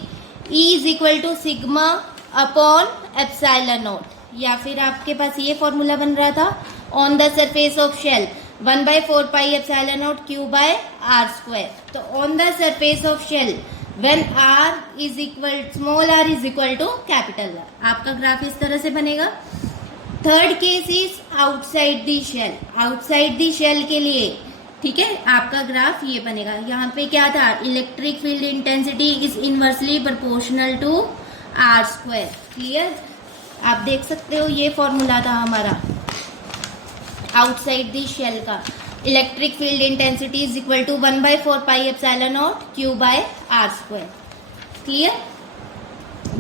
E is equal to sigma upon epsilon naught, या फिर आपके पास ये फॉर्मूला बन रहा था on the surface of shell 1/4 pi epsilon naught Q by are square. तो on the surface of shell when r is equal, small r is equal to capital R. आपका ग्राफ इस तरह से बनेगा. Third case is outside the shell. Outside the shell के लिए ठीक है आपका ग्राफ ये बनेगा. यहाँ पे क्या था, electric field intensity is inversely proportional to R square. Clear. आप देख सकते हो ये फॉर्मूला था हमारा आउटसाइड द शेल का. Electric field intensity is equal to 1/4 pi epsilon naught Q by are square. Clear.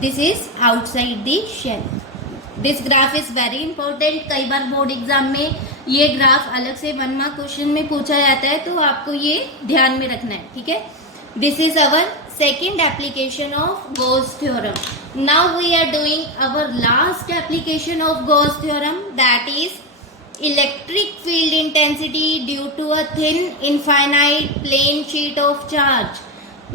This is outside the shell. This graph is very important. कई बार बोर्ड एग्जाम में ये ग्राफ अलग से 1 mark question में पूछा जाता है, तो आपको ये ध्यान में रखना है. ठीक है. This is our second application of Gauss theorem. Now we are doing our last application of Gauss theorem, that is electric field intensity due to a thin infinite plane sheet of charge.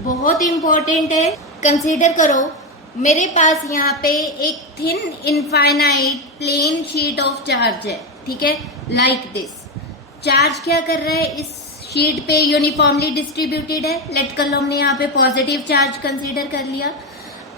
बहुत important है. Consider करो मेरे पास यहाँ पे एक thin infinite plane sheet of charge है. ठीक है. Like this. चार्ज क्या कर रहा है, इस शीट पे यूनिफॉर्मली डिस्ट्रीब्यूटेड है. लेट कर लो हमने यहाँ पे पॉजिटिव चार्ज कंसीडर कर लिया.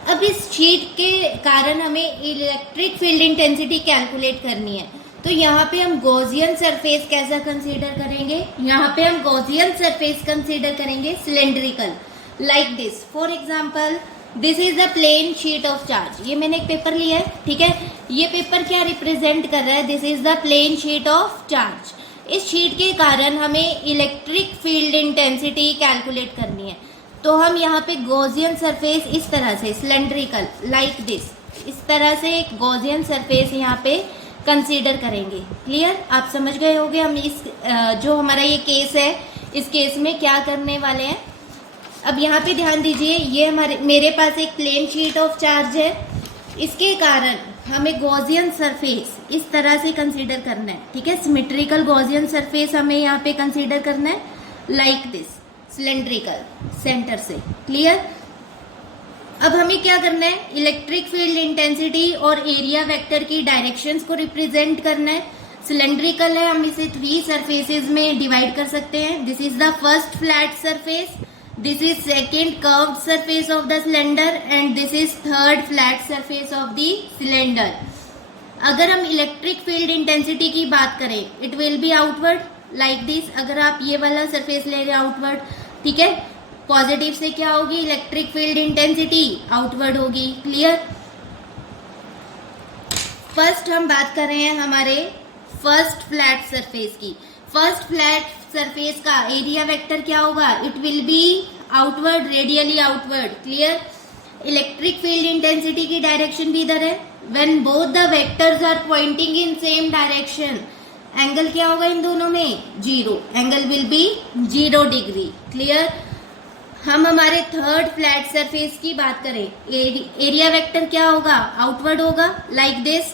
अब इस शीट के कारण हमें इलेक्ट्रिक फील्ड इंटेंसिटी कैलकुलेट करनी है. तो यहाँ पे हम गॉसियन सरफेस कैसा कंसीडर करेंगे, यहाँ पे हम गॉसियन सरफेस कंसीडर करेंगे cylindrical, like this. For example this is the plane sheet of charge. ये मैंने एक पेपर लिया है. ठीक है. ये पेपर क्या रिप्रेजेंट कर रहा है, this is the plane sheet of charge. इस शीट के कारण हमें इलेक्ट्रिक फील्ड इंटेंसिटी कैलकुलेट करनी है. तो हम यहाँ पे गॉसियन सरफेस इस तरह से सिलेंड्रिकल लाइक दिस, इस तरह से एक गॉसियन सरफेस यहाँ पे कंसीडर करेंगे। क्लियर, आप समझ गए होंगे हम इस जो हमारा ये केस है, इस केस में क्या करने वाले हैं। अब यहाँ पे ध्यान दीजिए, ये मेरे पास एक प्लेन शीट ऑफ चार्ज है, इसके कारण हमें गॉसियन सरफेस इस तरह से कंसीडर करना है। ठीक है, सिमेट्रिकल गॉसियन सरफेस हमें यहाँ पे कंसीडर करना है, लाइक दिस, सिलेंड्रिकल सेंटर से। क्लियर, अब हमें क्या करना है, इलेक्ट्रिक फील्ड इंटेंसिटी और एरिया वेक्टर की डायरेक्शंस को रिप्रेजेंट करना है। सिलेंड्रिकल है, हम इसे 3 सरफेसेस में डिवाइड कर सकते हैं। This is the first flat surface, this is second curved surface of the cylinder and this is third flat surface of the cylinder। अगर हम इलेक्ट्रिक फील्ड इंटेंसिटी की बात करें, it will be outward like this. अगर आप ये वाला surface ले रहे हैं आउटवर्ड, ठीक है, पॉजिटिव से क्या होगी, इलेक्ट्रिक फील्ड इंटेंसिटी आउटवर्ड होगी। क्लियर, फर्स्ट हम बात कर रहे हैं हमारे फर्स्ट फ्लैट सरफेस की। फर्स्ट फ्लैट सरफेस का एरिया वेक्टर क्या होगा, it will be outward, radially outward. Clear, electric field intensity की डायरेक्शन भी इधर है। When both the vectors are pointing in same direction, angle क्या होगा इन दोनों में, 0, angle will be 0 degree. Clear, हम हमारे थर्ड फ्लैट सरफेस की बात करें, एरिया वेक्टर क्या होगा, आउटवर्ड होगा, like this.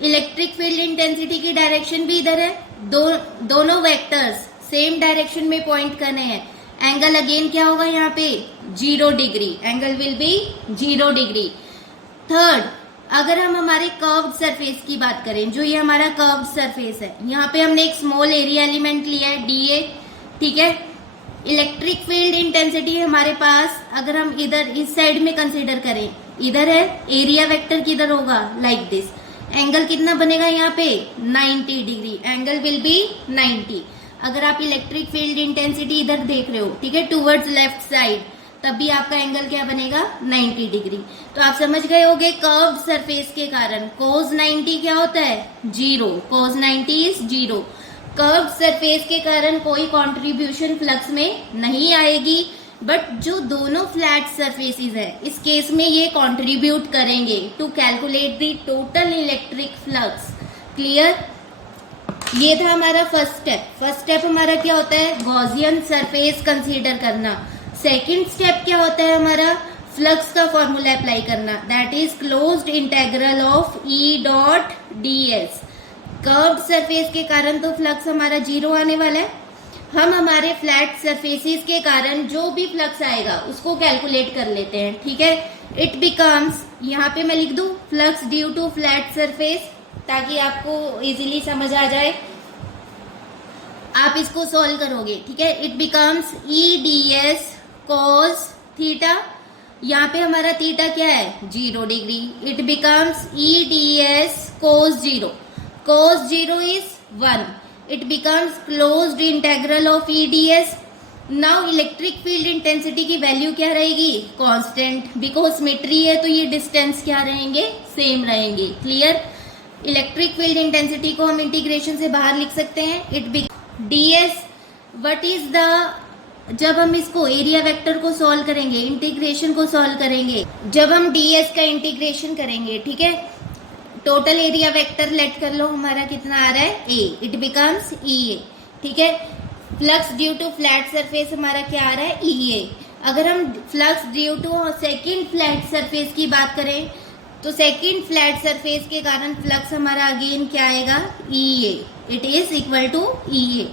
Electric field intensity की डायरेक्शन भी इधर है, दोनों वेक्टर्स सेम डायरेक्शन में पॉइंट करने हैं। एंगल अगेन क्या होगा यहाँ पे, 0 degree, angle will be 0 degree. Third, अगर हम हमारे कर्व्ड सरफेस की बात करें, जो ये हमारा कर्व्ड सरफेस है, यहाँ पे हमने एक स्मॉल एरिया एलिमेंट लिया है, dA। ठीक है, इलेक्ट्रिक फील्ड इंटेंसिटी हमारे पास, अगर हम इधर इस साइड में कंसीडर करें, इधर है, एरिया वेक्टर किधर होगा, लाइक दिस। एंगल कितना बनेगा यहाँ पे, 90 डिग्री, एंगल विल बी 90। अगर आप इलेक्ट्रिक फील्ड इंटेंसिटी इधर देख रहे हो, ठीक है, टूवर्ड्स लेफ्ट साइड, तब भी आपका एंगल क्या बनेगा, 90 डिग्री। तो आप समझ गए होंगे, कर्व्ड सरफेस के कारण cos 90 क्या होता है, 0, cos 90 इज 0। कर्व्ड सरफेस के कारण कोई कंट्रीब्यूशन फ्लक्स में नहीं आएगी, बट जो दोनों फ्लैट सरफेसेस है, इस केस में ये कंट्रीब्यूट करेंगे to calculate the total electric flux. Clear, ये था हमारा फर्स्ट स्टेप। फर्स्ट स्टेप हमारा क्या होता है, गॉसियन सरफेस कंसीडर करना। सेकंड स्टेप क्या होता है हमारा, फ्लक्स का फॉर्मूला अप्लाई करना, that is closed integral of E dot ds। Curved surface के कारण तो फ्लक्स हमारा 0 आने वाला है। हम हमारे फ्लैट सरफेसेस के कारण जो भी फ्लक्स आएगा उसको कैलकुलेट कर लेते हैं। ठीक है, इट बिकम्स, यहाँ पे मैं लिख दूं flux due to flat surface, ताकि आपको इजीली समझ आ जाए, आप इसको सॉल्व करोगे। ठीक है, it becomes E ds cos theta, यहाँ पे हमारा थीटा क्या है, 0 degree. It becomes E ds cos 0, cos 0 is 1। It becomes closed integral of E ds। Now electric field intensity की वैल्यू क्या रहेगी, कांस्टेंट, बिकॉज सिमेट्री है तो ये डिस्टेंस क्या रहेंगे, सेम रहेंगे। क्लियर, इलेक्ट्रिक फील्ड इंटेंसिटी को हम इंटीग्रेशन से बाहर लिख सकते हैं, it be ds। What is the, जब हम इसको एरिया वेक्टर को सॉल्व करेंगे, इंटीग्रेशन को सॉल्व करेंगे, जब हम ds का इंटीग्रेशन करेंगे, ठीक है, टोटल एरिया वेक्टर लेट कर लो, हमारा कितना आ रहा है, a, इट बिकम्स EA। ठीक है, flux due to flat surface हमारा क्या आ रहा है, EA। अगर हम flux due to second flat surface की बात करें, तो सेकेंड फ्लैट सरफेस के कारण फ्लक्स हमारा अगेन क्या आएगा, EA, it is equal to EA।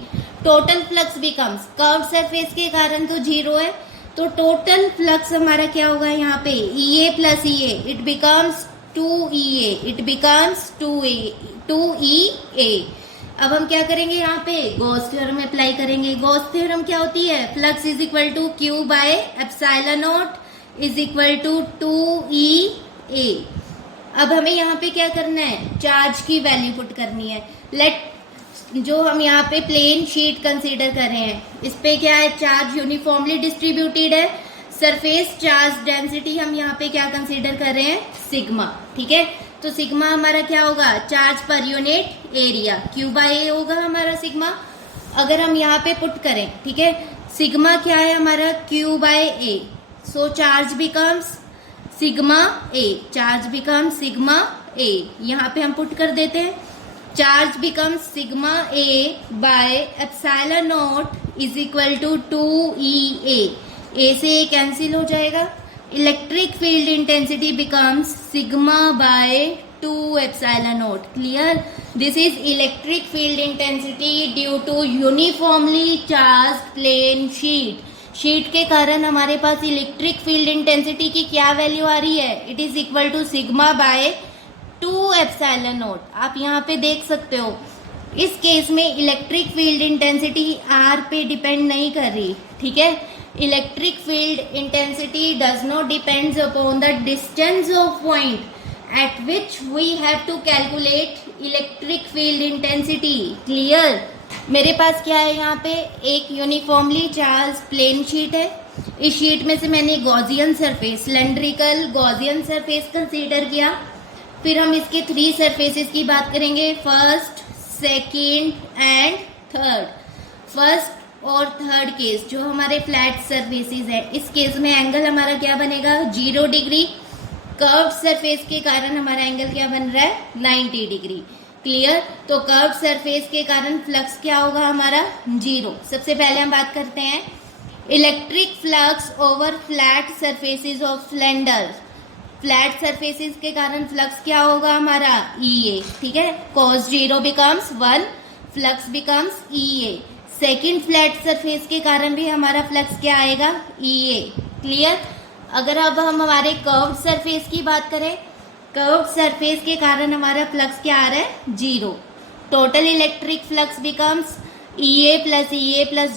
Total flux becomes, curved surface के कारण तो 0 है, तो टोटल फ्लक्स हमारा क्या होगा यहाँ पे, EA plus EA, it becomes 2EA, it becomes 2EA। अब हम क्या करेंगे, यहाँ पे गॉस थ्योरम अप्लाई करेंगे। गॉस थ्योरम क्या होती है, flux is equal to Q by epsilon naught is equal to 2EA। अब हमें यहाँ पे क्या करना है, चार्ज की वैल्यू पुट करनी है। लेट, जो हम यहाँ पे प्लेन शीट कंसीडर कर रहे हैं, इस पे क्या है, चार्ज यूनिफॉर्मली डिस्ट्रीब्यूटेड है। सरफेस चार्ज डेंसिटी हम यहाँ पे क्या कंसीडर कर रहे हैं, सिग्मा। ठीक है, तो सिग्मा हमारा क्या होगा, charge per unit area, Q by A होगा हमारा सिग्मा। अगर हम यहाँ पे पुट करें, ठीक है, सिग्मा क्या है हमारा, Q by A, so charge becomes sigma A, charge becomes sigma A। यहाँ पे हम पुट कर देते हैं, charge becomes sigma A by epsilon naught is equal to 2E A से ए कैंसिल हो जाएगा. Electric field intensity becomes sigma by 2 epsilon naught. Clear? This is electric field intensity due to uniformly charged plane sheet. Sheet के कारण हमारे पास electric field intensity की क्या value आ रही है? It is equal to sigma by 2 epsilon naught. आप यहाँ पे देख सकते हो. इस केस में इलेक्ट्रिक फील्ड इंटेंसिटी आर पे डिपेंड नहीं कर रही. ठीक है? Electric field intensity does not depends upon the distance of point at which we have to calculate electric field intensity. Clear? मेरे पास क्या है यहाँ पे? एक यूनिफॉर्मली चार्ज प्लेन शीट है. इस शीट में से मैंने Gaussian surface, cylindrical Gaussian surface consider किया. फिर हम इसके 3 सरफेसेस की बात करेंगे, first, second and third. First और थर्ड केस जो हमारे फ्लैट सरफेसेस है, इस केस में एंगल हमारा क्या बनेगा? 0 डिग्री. कर्व्ड सरफेस के कारण हमारा एंगल क्या बन रहा है? 90 डिग्री. क्लियर? तो कर्व्ड सरफेस के कारण फ्लक्स क्या होगा हमारा? 0. सबसे पहले हम बात करते हैं electric flux over flat surfaces of cylinder. Flat surfaces के कारण फ्लक्स क्या होगा हमारा? EA. ठीक है? cos 0 becomes 1, flux becomes EA. Second flat surface के कारण भी हमारा फ्लक्स क्या आएगा? EA. क्लियर? अगर अब हम हमारे कर्व्ड सरफेस की बात करें, कर्व्ड सरफेस के कारण हमारा फ्लक्स क्या आ रहा है? 0. Total electric flux becomes EA plus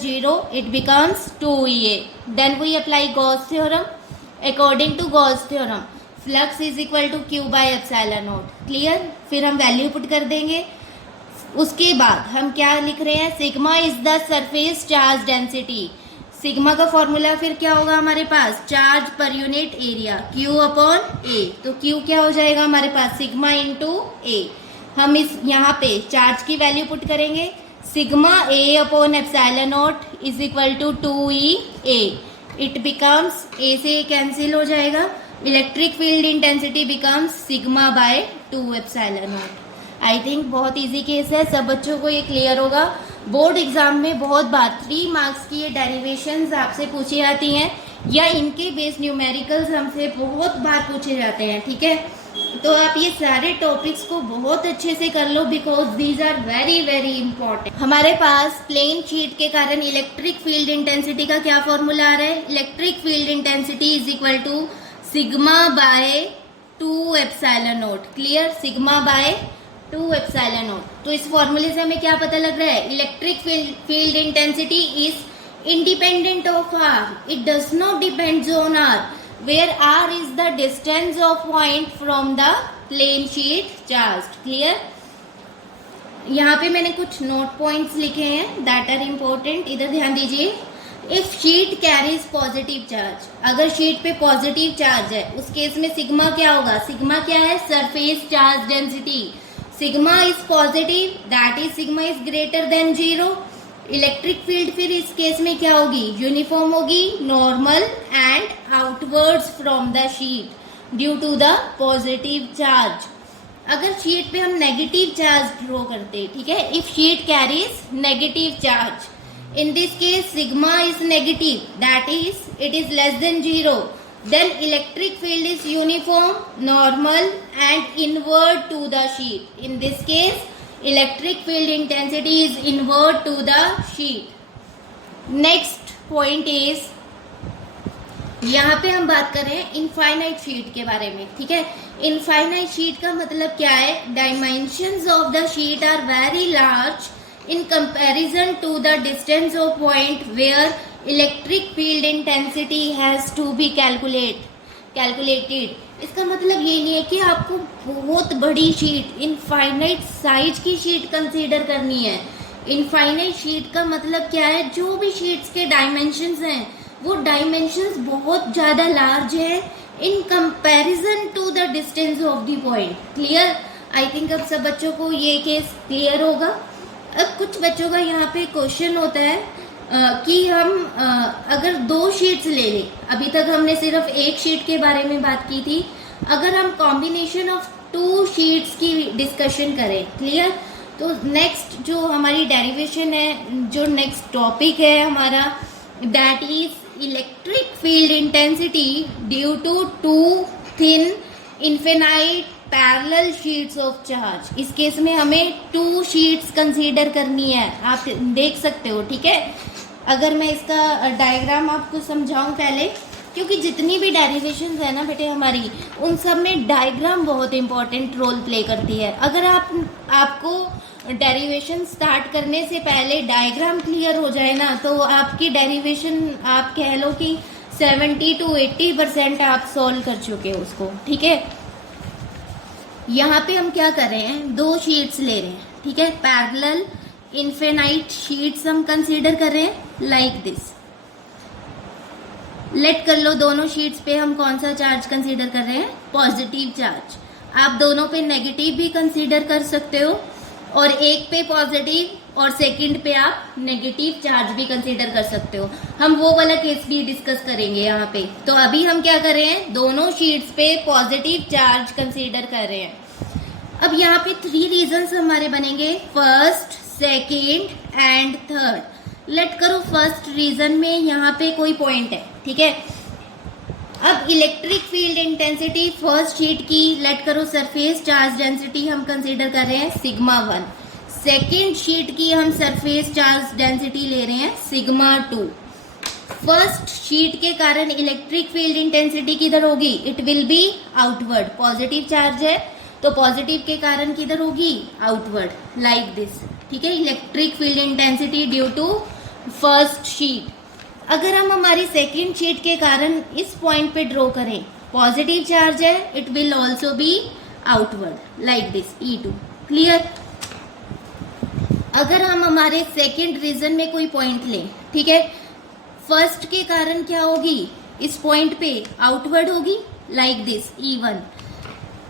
0, it becomes 2EA. Then we apply Gauss theorem. According to Gauss theorem, flux is equal to Q by epsilon naught. Clear? फिर हम वैल्यू पुट कर देंगे. उसके बाद हम क्या लिख रहे हैं? Sigma is the surface charge density. Sigma का फॉर्मूला फिर क्या होगा हमारे पास? Charge per unit area, Q upon A. तो Q क्या हो जाएगा हमारे पास? Sigma into A. हम इस यहाँ पे चार्ज की वैल्यू पुट करेंगे. Sigma A upon epsilon naught is equal to 2EA. It becomes A से A कैंसिल हो जाएगा. Electric field intensity becomes sigma by 2 epsilon naught. I think बहुत इजी केस है, सब बच्चों को ये क्लियर होगा. बोर्ड एग्जाम में बहुत बार 3 मार्क्स की ये डेरिवेशंस आपसे पूछी जाती हैं या इनके बेस्ड न्यूमेरिकल्स हमसे बहुत बार पूछे जाते हैं. ठीक है? तो आप ये सारे टॉपिक्स को बहुत अच्छे से कर लो because these are very very important. हमारे पास प्लेन शीट के कारण इलेक्ट्रिक फील्ड इंटेंसिटी का क्या फॉर्मूला आ रहा है? Electric field intensity is equal to sigma by 2 epsilon naught. Clear? Sigma by 2 epsilon naught. तो इस फॉर्मूले से हमें क्या पता लग रहा है? Electric field intensity is independent of R. It does not depends on R, where are is the distance of point from the plane sheet charge. Clear? यहाँ पे मैंने कुछ नोट पॉइंट्स लिखे हैं दैट आर इम्पोर्टेंट. इधर ध्यान दीजिए. If sheet carries positive charge, अगर शीट पे पॉजिटिव चार्ज है उस केस में सिग्मा क्या होगा? सिग्मा क्या है? Surface charge density. Sigma is positive, that is sigma is greater than 0. Electric field फिर इस केस में क्या होगी? यूनिफॉर्म होगी, normal and outwards from the sheet due to the positive charge. अगर शीट पे हम नेगेटिव चार्ज ड्रॉ करते, ठीक है, if sheet carries negative charge, in this case sigma is negative, that is it is less than 0, then electric field is uniform, normal and inward to the sheet. In this case electric field intensity is inward to the sheet. Next point is, यहाँ पे हम बात कर रहे हैं infinite sheet के बारे में. ठीक है? इनफाइनाइट शीट का मतलब क्या है? Dimensions of the sheet are very large in comparison to the distance of point where electric field intensity has to be calculated. इसका मतलब ये नहीं है कि आपको बहुत बड़ी शीट, इनफाइनाइट साइज की शीट कंसीडर करनी है. इनफाइनाइट शीट का मतलब क्या है? जो भी शीट्स के डायमेंशंस हैं वो डायमेंशंस बहुत ज़्यादा लार्ज है in comparison to the distance of the point. Clear? I think अब सब बच्चों को ये केस क्लियर होगा. अब कुछ बच्चों का यहाँ पे क्वेश्चन होता है कि हम अगर 2 शीट्स ले लें, अभी तक हमने सिर्फ एक शीट के बारे में बात की थी, अगर हम कॉम्बिनेशन ऑफ 2 शीट्स की डिस्कशन करें, क्लियर, तो नेक्स्ट जो हमारी डेरिवेशन है, जो नेक्स्ट टॉपिक है हमारा, that is electric field intensity due to two thin infinite parallel sheets of charge. इस केस में हमें 2 शीट्स कंसीडर करनी है, आप देख सकते हो, ठीक है। अगर मैं इसका डायग्राम आपको समझाऊं पहले, क्योंकि जितनी भी डेरिवेशंस है ना बेटे हमारी, उन सब में डायग्राम बहुत इंपॉर्टेंट रोल प्ले करती है। अगर आपको डेरिवेशन स्टार्ट करने से पहले डायग्राम क्लियर हो जाए ना, तो आपकी डेरिवेशन आप कह लो कि 70 to 80% आप सॉल्व कर चुके हो उसको, ठीक है। यहाँ पे हम क्या कर रहे हैं, 2 शीट्स ले रहे हैं, ठीक है। पैरेलल इनफिनाइट शीट्स हम कंसीडर कर रहे हैं लाइक दिस। लेट कर लो दोनों शीट्स पे हम कौन सा चार्ज कंसीडर कर रहे हैं, पॉजिटिव चार्ज। आप दोनों पे नेगेटिव भी कंसीडर कर सकते हो, और एक पे पॉजिटिव और सेकंड पे आप नेगेटिव चार्ज भी कंसीडर कर सकते हो। हम वो वाला केस भी डिस्कस करेंगे यहाँ पे। तो अभी हम क्या कर रहे हैं, दोनों शीट्स पे पॉजिटिव चार्ज कंसीडर कर रहे हैं। अब यहाँ पे 3 रीजंस हमारे बनेंगे, first, second and third. Let करो फर्स्ट रीजन में यहाँ पे कोई पॉइंट है, ठीक है। अब electric field intensity first sheet की, लेट करो सरफेस चार्ज डेंसिटी हम कंसीडर कर रहे हैं सिग्मा 1। सेकेंड शीट की हम सरफेस चार्ज डेंसिटी ले रहे हैं सिग्मा 2। फर्स्ट शीट के कारण इलेक्ट्रिक फील्ड इंटेंसिटी किधर होगी, it will be outward. Positive charge है तो पॉजिटिव के कारण किधर होगी, आउटवर्ड, लाइक दिस, ठीक है। Electric field intensity due to first sheet. अगर हम हमारी सेकेंड शीट के कारण इस पॉइंट पे ड्रॉ करें, पॉजिटिव चार्ज है, it will also B outward like this, E2, clear. अगर हम हमारे सेकेंड रीजन में कोई पॉइंट लें, ठीक है, फर्स्ट के कारण क्या होगी, इस पॉइंट पे आउटवर्ड होगी लाइक दिस, E1।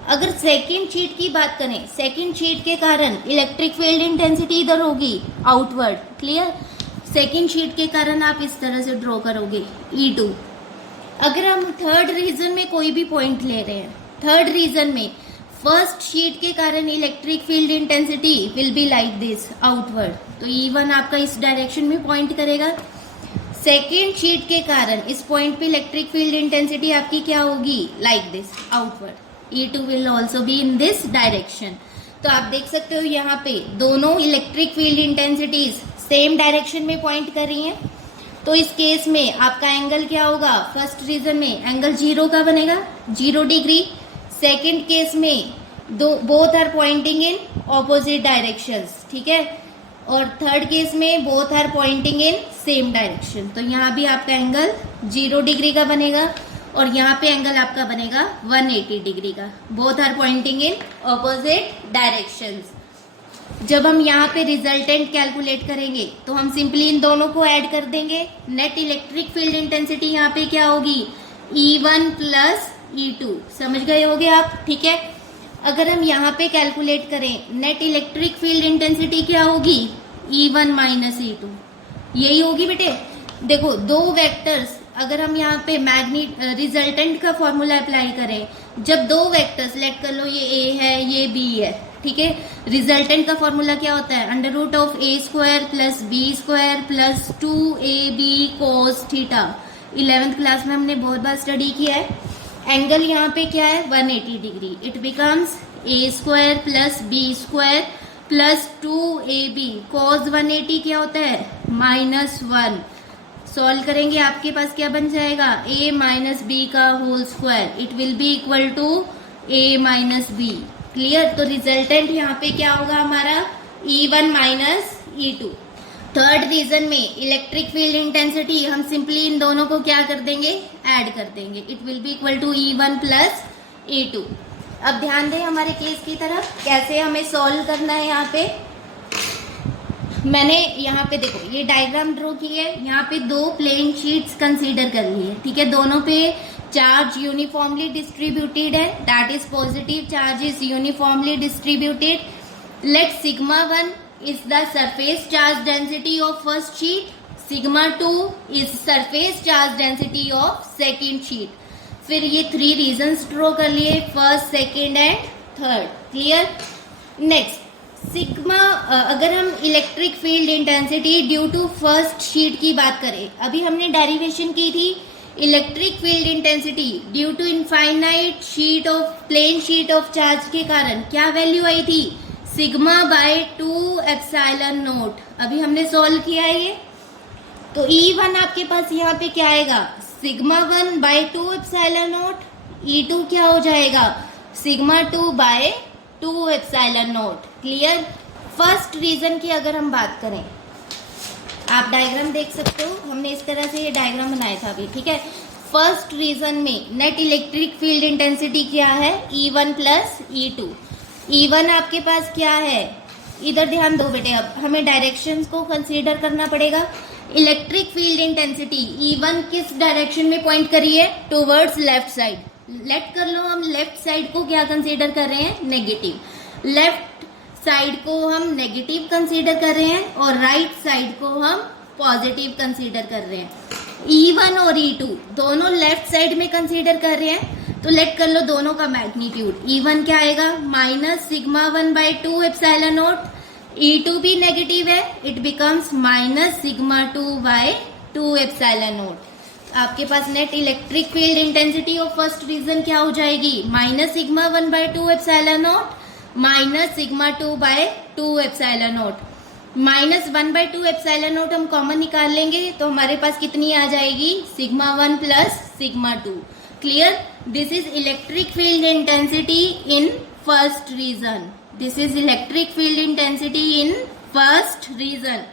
अगर सेकेंड शीट की बात करें, सेकेंड शीट के कारण इलेक्ट्रिक फील्ड इंटेंसिटी इधर होगी, आउटवर्ड, क्लियर। सेकेंड शीट के कारण आप इस तरह से ड्रॉ करोगे, E2। अगर हम थर्ड रीजन में कोई भी पॉइंट ले रहे हैं, थर्ड रीजन में फर्स्ट शीट के कारण electric field intensity will be like this, outward, तो E1 आपका इस डायरेक्शन में पॉइंट करेगा। सेकेंड शीट के कारण इस पॉइंट पे इलेक्ट्रिक फील्ड इंटेंसिटी आपकी क्या होगी, like this, outward, E2 will also be in this direction. तो आप देख सकते हो यहाँ पे दोनों electric field intensities same direction में पॉइंट कर रही हैं। तो इस केस में आपका एंगल क्या होगा, फर्स्ट रीजन में एंगल 0 का बनेगा, 0 डिग्री। सेकेंड केस में both are pointing in opposite directions, ठीक है। और थर्ड केस में both are pointing in same direction. तो यहाँ भी आपका एंगल 0 डिग्री का बनेगा, और यहाँ पे एंगल आपका बनेगा 180 डिग्री का। Both are pointing in opposite directions. जब हम यहाँ पे रिजल्टेंट कैलकुलेट करेंगे तो हम सिंपली इन दोनों को ऐड कर देंगे। नेट इलेक्ट्रिक फील्ड इंटेंसिटी यहाँ पे क्या होगी, E1 प्लस E2, समझ गए होगे आप, ठीक है। अगर हम यहाँ पे कैलकुलेट करें, नेट इलेक्ट्रिक फील्ड इंटेंसिटी क्या होगी, E1 माइनस E2, यही होगी बेटे। देखो 2 वेक्टर्स, अगर हम यहाँ पे रिजल्टेंट का फॉर्मूला अप्लाई करें, जब 2 वेक्टर्स, लेट कर लो ये A है, ये B है, ठीक है। रिजल्टेंट का फॉर्मूला क्या होता है, under root of A² plus B² plus 2AB cos theta. 11th class में हमने बहुत बार स्टडी किया है। एंगल यहाँ पे क्या है, 180 degree. It becomes A² plus B² plus 2AB कोस 180 क्या होता है, -1। सॉल्व करेंगे, आपके पास क्या बन जाएगा, A माइनस बी का whole square, it will be equal to A minus B, clear. तो रिजल्टेंट यहाँ पे क्या होगा हमारा, E1 minus E2। Third region में इलेक्ट्रिक फील्ड इंटेंसिटी हम सिंपली इन दोनों को क्या कर देंगे, ऐड कर देंगे, it will be equal to E1 plus E2। अब ध्यान दें हमारे केस की तरफ, कैसे हमें सॉल्व करना है। यहाँ पे मैंने यहाँ पे देखो ये डायग्राम ड्रॉ की है, यहाँ पे 2 प्लेन शीट्स कंसीडर कर ली है, ठीक है। दोनों पे चार्ज यूनिफॉर्मली डिस्ट्रीब्यूटेड है, that is positive charge is uniformly distributed. Let sigma 1 is the surface charge density of first sheet, sigma 2 is surface charge density of second sheet। फिर ये 3 regions draw कर लिए, first, second and third, clear. Next sigma, अगर हम electric field intensity due to first sheet की बात करें, अभी हमने डेरिवेशन की थी electric field intensity due to infinite sheet of plane sheet of charge के कारण क्या वैल्यू आई थी, सिग्मा बाय 2 एप्सिलॉन नोट। अभी हमने सॉल्व किया है ये, तो E1 आपके पास यहाँ पे क्या आएगा, sigma 1 by 2 epsilon naught. E2 क्या हो जाएगा, sigma 2 by 2 epsilon naught. Clear. First region की अगर हम बात करें, आप डायग्राम देख सकते हो, हमने इस तरह से ये डायग्राम बनाया था अभी, ठीक है। फर्स्ट रीजन में नेट इलेक्ट्रिक फील्ड इंटेंसिटी क्या है, E1 प्लस E2। E1 आपके पास क्या है, इधर ध्यान दो बेटे, अब हमें डायरेक्शंस को कंसीडर करना पड़ेगा। इलेक्ट्रिक फील्ड इंटेंसिटी E1 किस डायरेक्शन में पॉइंट करी है, टूवर्ड्स लेफ्ट साइड। लेट कर लो, हम लेफ्ट साइड को क्या कंसीडर कर रहे हैं, नेगेटिव। लेफ्ट साइड को हम नेगेटिव कंसीडर कर रहे हैं और राइट साइड को हम पॉजिटिव कंसीडर कर रहे हैं। E1 और E2 दोनों लेफ्ट साइड में कंसीडर कर रहे हैं, तो लेट कर लो दोनों का मैग्नीट्यूड। E1 क्या आएगा, minus sigma 1 by 2 epsilon naught. E2 भी नेगेटिव है, it becomes minus sigma 2 by 2 epsilon naught. आपके पास net electric field intensity of first region क्या हो जाएगी, minus sigma 1 by 2 epsilon naught minus sigma 2 by 2 epsilon naught. Minus 1 by 2 epsilon naught हम common निकाल लेंगे, तो हमारे पास कितनी आ जाएगी, sigma 1 plus sigma 2। Clear. This is electric field intensity in first region. This is electric field intensity in first region.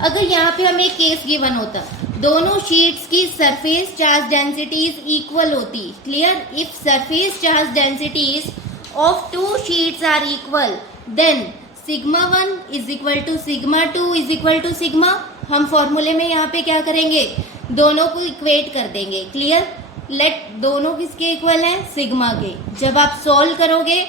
अगर यहाँ पे हमें केस गिवन होता, दोनों शीट्स की सरफेस चार्ज डेंसिटीज इक्वल होती। Clear. If surface charge densities of two sheets are equal, then sigma 1 is equal to sigma 2 is equal to sigma। हम फॉर्मूले में यहाँ पे क्या करेंगे, दोनों को इक्वेट कर देंगे। क्लियर। लेट दोनों किसके इक्वल हैं, सिग्मा के। जब आप सॉल्व करोगे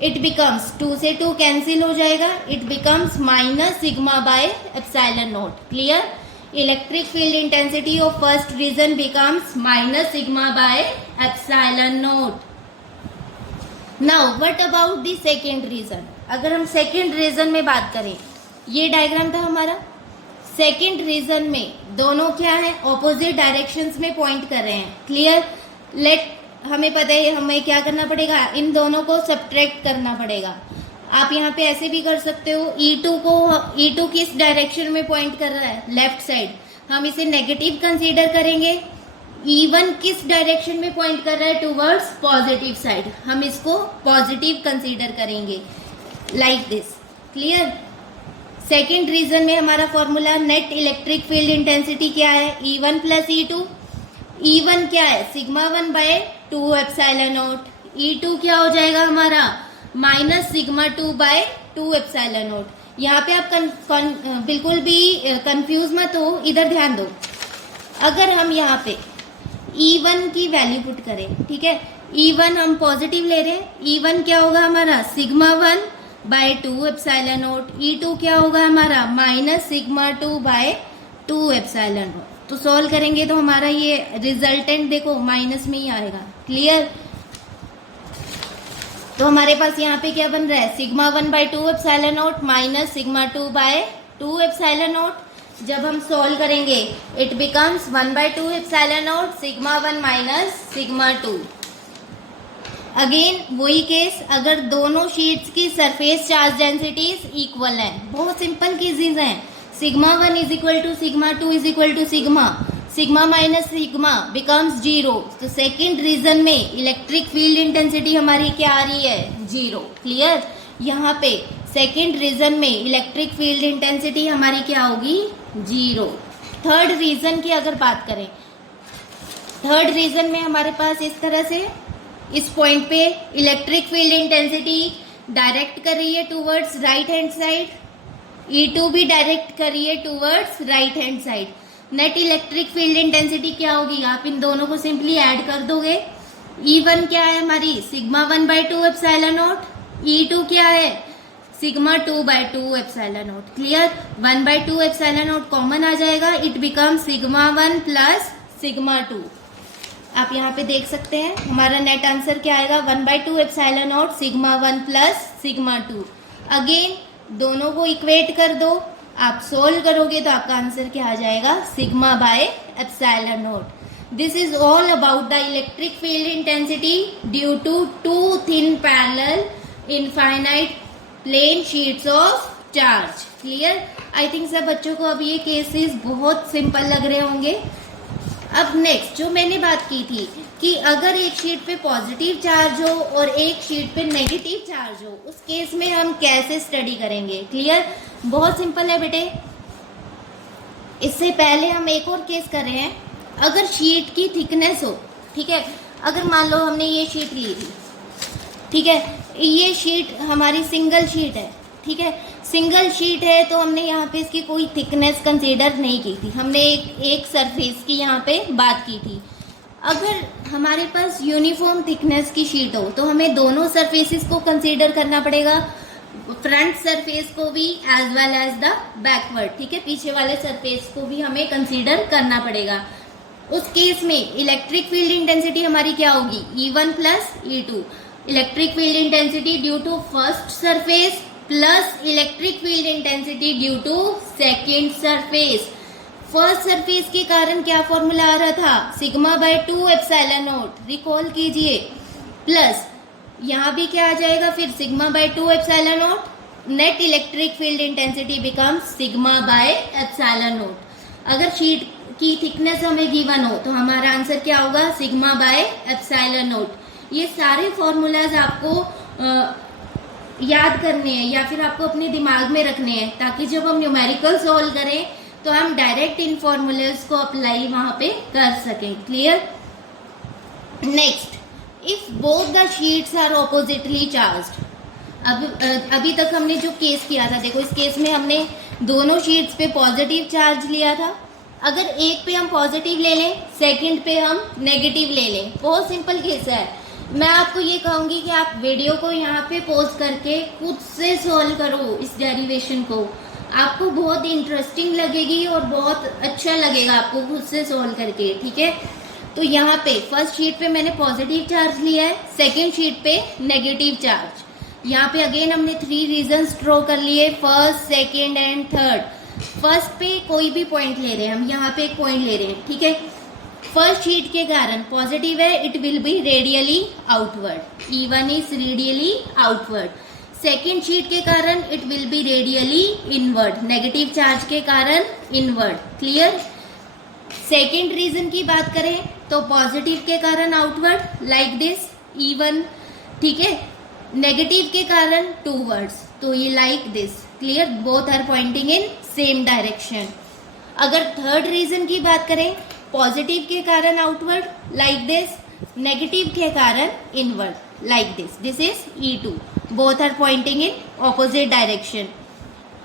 इट बिकम्स 2 से 2 कैंसिल हो जाएगा, it becomes minus sigma by epsilon naught. Clear. Electric field intensity of first region becomes minus sigma by epsilon naught. Now what about the second region. अगर हम second region में बात करें, ये diagram था हमारा। सेकेंड रीजन में दोनों क्या है, ऑपोजिट डायरेक्शंस में पॉइंट कर रहे हैं। क्लियर। लेट हमें पता है हमें क्या करना पड़ेगा, इन दोनों को सब्ट्रैक्ट करना पड़ेगा। आप यहाँ पे ऐसे भी कर सकते हो, E2 किस डायरेक्शन में पॉइंट कर रहा है, लेफ्ट साइड, हम इसे नेगेटिव कंसीडर करेंगे। E1 किस डायरेक्शन में पॉइंट कर रहा है, टूवर्ड्स पॉजिटिव साइड, हम इसको पॉजिटिव कंसीडर करेंगे, like this. Clear. Second region में हमारा formula net electric field intensity क्या है, E1 प्लस E2। E1 क्या है, sigma 1 by 2 epsilon naught. E2 क्या हो जाएगा हमारा, minus sigma 2 by 2 epsilon naught. यहाँ पे आप बिल्कुल भी कंफ्यूज मत हो, इधर ध्यान दो। अगर हम यहाँ पे E1 की वैल्यू पुट करें, ठीक है, E1 हम पॉजिटिव ले रहे हैं, E1 क्या होगा हमारा, sigma 1 by 2 epsilon naught. E2 क्या होगा हमारा, minus sigma 2 by 2 epsilon naught. तो सॉल्व करेंगे तो हमारा ये रिजल्टेंट देखो माइनस में ही आएगा। क्लियर। तो हमारे पास यहाँ पे क्या बन रहा है, sigma 1 by 2 epsilon naught minus sigma 2 by 2 epsilon naught. जब हम सॉल्व करेंगे it becomes 1 by 2 epsilon naught sigma 1 minus sigma 2। Again वही केस, अगर दोनों शीट्स की सरफेस चार्ज डेंसिटीज इक्वल हैं, बहुत सिंपल केसेस हैं। Sigma 1 is equal to sigma 2 is equal to sigma, sigma minus sigma becomes 0। तो second region में electric field intensity हमारी क्या आ रही है, 0। क्लियर। यहाँ पे सेकेंड रीजन में इलेक्ट्रिक फील्ड इंटेंसिटी हमारी क्या होगी, 0। थर्ड रीजन की अगर बात करें, थर्ड रीजन में हमारे पास इस तरह से इस पॉइंट पे इलेक्ट्रिक फील्ड इंटेंसिटी डायरेक्ट कर रही है towards right hand side, E2 भी डायरेक्ट कर रही है towards right hand side. Net electric field intensity क्या होगी, आप इन दोनों को सिंपली ऐड कर दोगे। E1 क्या है हमारी, sigma 1 by 2 epsilon naught. E2 क्या है, sigma 2 by 2 epsilon naught. Clear. 1 by 2 epsilon naught common आ जाएगा, it become sigma 1 plus sigma 2। आप यहाँ पे देख सकते हैं हमारा नेट आंसर क्या आएगा, 1 by 2 epsilon naught sigma 1 plus sigma 2। Again दोनों को इक्वेट कर दो, आप सोल्व करोगे तो आपका आंसर क्या आ जाएगा, sigma by epsilon naught. This is all about the electric field intensity due to two thin parallel infinite plane sheets of charge. Clear? I think सब बच्चों को अब ये केसेस बहुत सिंपल लग रहे होंगे। अब नेक्स्ट जो मैंने बात की थी कि अगर एक शीट पे पॉजिटिव चार्ज हो और एक शीट पे नेगेटिव चार्ज हो, उस केस में हम कैसे स्टडी करेंगे। क्लियर? बहुत सिंपल है बेटे। इससे पहले हम एक और केस कर रहे हैं। अगर शीट की थिकनेस हो, ठीक है, अगर मान लो हमने ये शीट ली थी, ठीक है, ये शीट हमारी सिंगल शीट है, ठीक है, सिंगल शीट है तो हमने यहाँ पे इसकी कोई थिकनेस कंसीडर नहीं की थी, हमने एक सरफेस की यहाँ पे बात की थी। अगर हमारे पास यूनिफॉर्म थिकनेस की शीट हो तो हमें दोनों सरफेसेस को कंसीडर करना पड़ेगा, फ्रंट सरफेस को भी as well as the backward, ठीक है, पीछे वाले सरफेस को भी हमें कंसीडर करना पड़ेगा। उस केस में इलेक्ट्रिक फील्ड इंटेंसिटी हमारी क्या होगी, E1 plus E2। Electric field intensity due to first surface plus electric field intensity due to second surface. First surface के कारण क्या फॉर्मूला आ रहा था, sigma by 2 epsilon naught, recall कीजिए, प्लस यहाँ भी क्या आ जाएगा फिर sigma by 2 epsilon naught, net electric field intensity becomes sigma by epsilon naught. अगर शीट की थिकनेस हमें गिवन हो तो हमारा आंसर क्या होगा, सिग्मा बाय एप्सिलॉन नॉट। ये सारे फॉर्मूलाज आपको याद करने हैं या फिर आपको अपने दिमाग में रखने हैं, ताकि जब हम न्यूमेरिकल सॉल्व करें तो हम डायरेक्ट इन फॉर्मूलाज को अप्लाई वहां पे कर सकें। Clear? Next, if both the sheets are oppositely charged. अभी तक हमने जो केस किया था, देखो इस केस में हमने दोनों शीट्स पे पॉजिटिव चार्ज लिया था। अगर एक पे हम पॉजिटिव ले लें, सेकंड पे हम नेगेटिव ले लें, बहुत सिंपल केस है। मैं आपको ये कहूंगी कि आप वीडियो को यहाँ पे पॉज करके खुद से सॉल्व करो इस डेरिवेशन को, आपको बहुत इंटरेस्टिंग लगेगी और बहुत अच्छा लगेगा आपको खुद से सॉल्व करके, ठीक है। तो यहाँ पे फर्स्ट शीट पे मैंने पॉजिटिव चार्ज लिया है, सेकेंड शीट पे नेगेटिव चार्ज। यहाँ पे अगेन हमने 3 रीजन्स ड्रॉ कर लिए, first, second and third. First पे कोई भी पॉइंट ले रहे हैं हम, यहाँ पे एक पॉइंट ले रहे हैं, ठीक है। फर्स्ट शीट के कारण पॉजिटिव है, it will be radially outward, E1 is radially outward. Second sheet के कारण it will be radially inward, negative charge के कारण इनवर्ड। क्लियर? सेकेंड रीजन की बात करें तो पॉजिटिव के कारण आउटवर्ड लाइक दिस E1, ठीक है, नेगेटिव के कारण टूवर्ड्स, तो ये like this. Clear? Both are pointing in same direction. अगर थर्ड रीजन की बात करें, पॉजिटिव के कारण आउटवर्ड लाइक दिस, नेगेटिव के कारण inward like this, this is E2, both are pointing in opposite direction.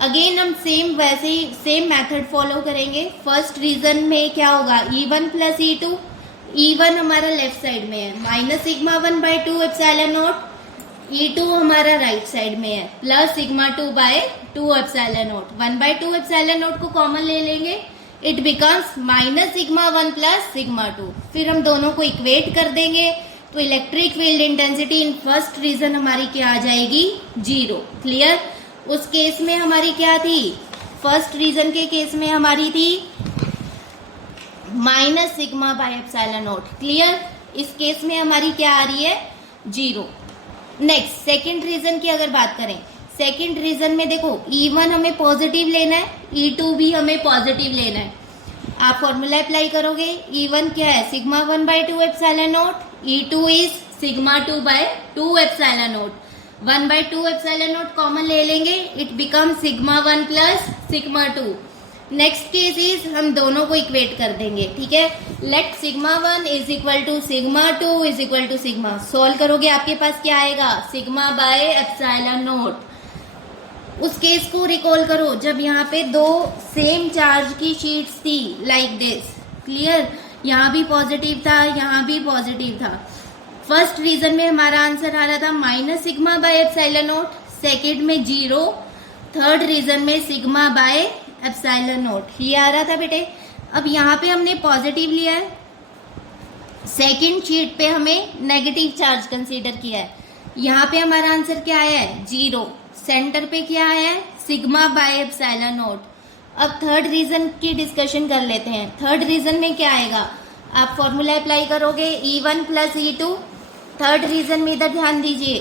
Again हम सेम वैसे ही सेम मेथड फॉलो करेंगे। फर्स्ट रीजन में क्या होगा, E1 प्लस E2, E1 हमारा लेफ्ट साइड में है, minus sigma 1 by 2 epsilon naught, E2 हमारा राइट साइड में है, plus sigma 2 by 2 epsilon naught. 1 by 2 epsilon naught को कॉमन ले लेंगे, it becomes minus sigma 1 plus sigma 2। फिर हम दोनों को इक्वेट कर देंगे तो electric field intensity in first region हमारी क्या आ जाएगी, 0। क्लियर? उस केस में हमारी क्या थी, फर्स्ट रीजन के केस में हमारी थी minus sigma by epsilon naught. Clear? इस केस में हमारी क्या आ रही है, 0। नेक्स्ट सेकेंड रीजन की अगर बात करें, सेकेंड रीजन में देखो E1 हमें पॉजिटिव लेना है, E2 भी हमें पॉजिटिव लेना है। आप फॉर्मूला अप्लाई करोगे, E1 क्या है, sigma 1 by 2 epsilon naught, E2 is sigma 2 by 2 epsilon naught. 1 by 2 epsilon naught common ले लेंगे, it become sigma 1 plus sigma 2। Next case is हम दोनों को इक्वेट कर देंगे, ठीक है। Let sigma 1 is equal to sigma 2 is equal to sigma, solve करोगे आपके पास क्या आएगा, सिग्मा बाय एप्सिलॉन नॉट। उस केस को रिकॉल करो जब यहाँ पे दो सेम चार्ज की शीट्स थी लाइक दिस। क्लियर? यहाँ भी पॉजिटिव था, यहाँ भी पॉजिटिव था। फर्स्ट रीजन में हमारा आंसर आ रहा था minus sigma by epsilon not, second में 0, थर्ड रीजन में सिग्मा बाय एप्सिलॉन नॉट, ये आ रहा था बेटे। अब यहाँ पे हमने पॉजिटिव लिया है, सेकेंड शीट पे हमें नेगेटिव चार्ज कंसीडर किया है, यहाँ पे हमारा आंसर क्या आया है, 0। सेंटर पे क्या है, सिग्मा बाय एप्सिलॉन नॉट। अब थर्ड रीजन की डिस्कशन कर लेते हैं। थर्ड रीजन में क्या आएगा, आप फॉर्मूला अप्लाई करोगे E1 plus E2। Third region में इधर ध्यान दीजिए,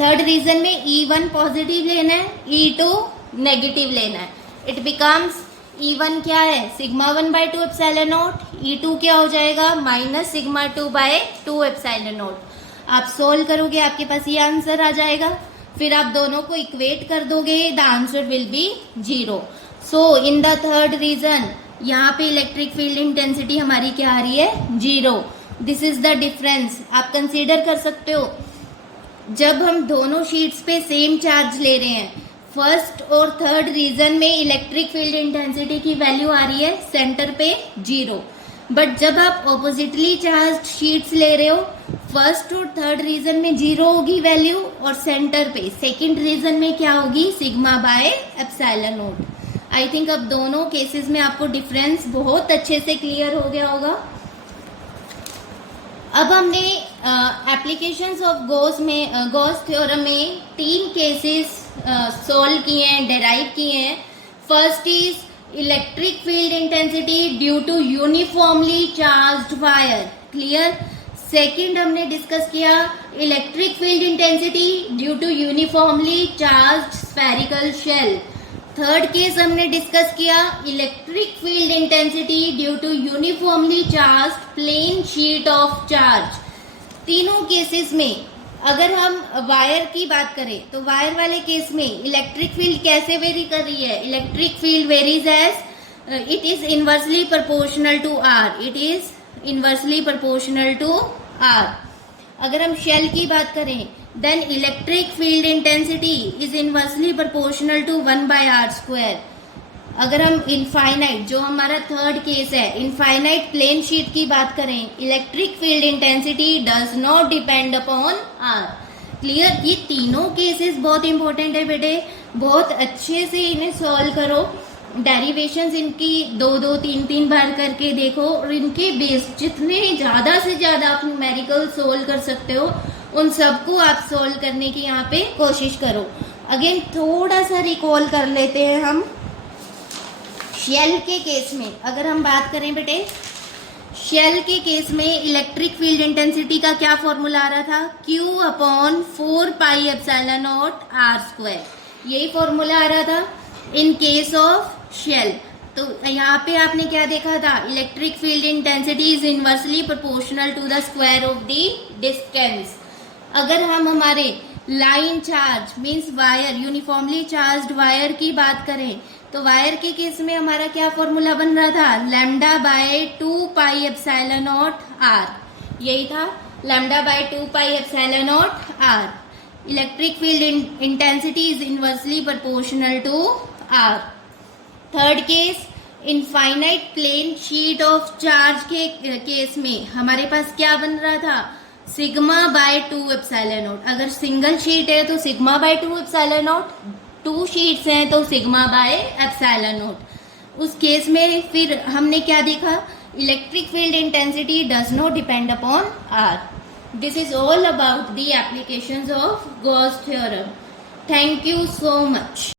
थर्ड रीजन में E1 पॉजिटिव लेना है, E2 नेगेटिव लेना है। इट बिकम्स E1 क्या है, sigma 1 by 2 epsilon naught, E2 क्या हो जाएगा, minus sigma 2 by 2 epsilon naught. आप सोल्व करोगे, आपके पास ये आंसर आ जाएगा। फिर आप दोनों को इक्वेट कर दोगे, the answer will be 0। So in the third region यहाँ पे इलेक्ट्रिक फील्ड इंटेंसिटी हमारी क्या आ रही है, 0। This is the difference. आप कंसीडर कर सकते हो, जब हम दोनों शीट्स पे सेम चार्ज ले रहे हैं, फर्स्ट और थर्ड रीजन में इलेक्ट्रिक फील्ड इंटेंसिटी की वैल्यू आ रही है सेंटर पे 0। बट जब आप ऑपोजिटली चार्ज शीट्स ले रहे हो, फर्स्ट और थर्ड रीजन में 0 होगी वैल्यू, और सेंटर पे सेकंड रीजन में क्या होगी, sigma by epsilon naught. I think अब दोनों केसेस में आपको डिफरेंस बहुत अच्छे से क्लियर हो गया होगा। अब हमने एप्लीकेशंस ऑफ गॉस थ्योरम में 3 केसेस सॉल्व किए हैं, डेराइव किए हैं। First is electric field intensity due to uniformly charged wire, clear. Second हमने डिस्कस किया electric field intensity due to uniformly charged spherical shell. Third case हमने discuss किया electric field intensity due to uniformly charged plane sheet of charge. तीनों cases में अगर हम wire की बात करें तो वायर वाले केस में इलेक्ट्रिक फील्ड कैसे वेरी कर रही है, electric field varies as it is inversely proportional to r, it is inversely proportional to are. अगर हम शेल की बात करें, then electric field intensity is inversely proportional to 1 by are square. अगर हम इनफाइनाइट, जो हमारा थर्ड केस है, इनफाइनाइट प्लेन शीट की बात करें, electric field intensity does not depend upon r, clear. ये तीनों केसेस बहुत इंपॉर्टेंट है बेटे, बहुत अच्छे से इन्हें सॉल्व करो। डेरिवेशंस इनकी 2-2, 3-3 बार करके देखो, और इनके बेस जितने ज़्यादा से ज़्यादा आप न्यूमेरिकल सोल्व कर सकते हो उन सबको आप सोल्व करने की यहाँ पे कोशिश करो। अगेन थोड़ा सा रिकॉल कर लेते हैं हम शेल के केस में। अगर हम बात करें बेटे, शेल के केस में इलेक्ट्रिक फील्ड इंटेंसिटी का क्या फॉर्मूला आ रहा था, Q upon 4 pi epsilon naught r square, यही फॉर्मूला आ रहा था इन केस ऑफ शेल। तो यहाँ पे आपने क्या देखा था, electric field intensity is inversely proportional to the square of the distance. अगर हम हमारे line charge means wire, uniformly charged wire की बात करें, तो वायर के केस में हमारा क्या फॉर्मूला बन रहा था, lambda by 2 pi epsilon naught r, यही था lambda by 2 pi epsilon naught r. Electric field intensity is inversely proportional to r. Third case infinite plane sheet of charge के केस में हमारे पास क्या बन रहा था, सिग्मा बाय 2 एप्सिलॉन नॉट। अगर सिंगल शीट है तो sigma by 2 epsilon naught, 2 sheets हैं तो सिग्मा बाय एप्सिलॉन नॉट। उस केस में फिर हमने क्या देखा, electric field intensity does not depend upon r. This is all about the applications of Gauss theorem. Thank you so much.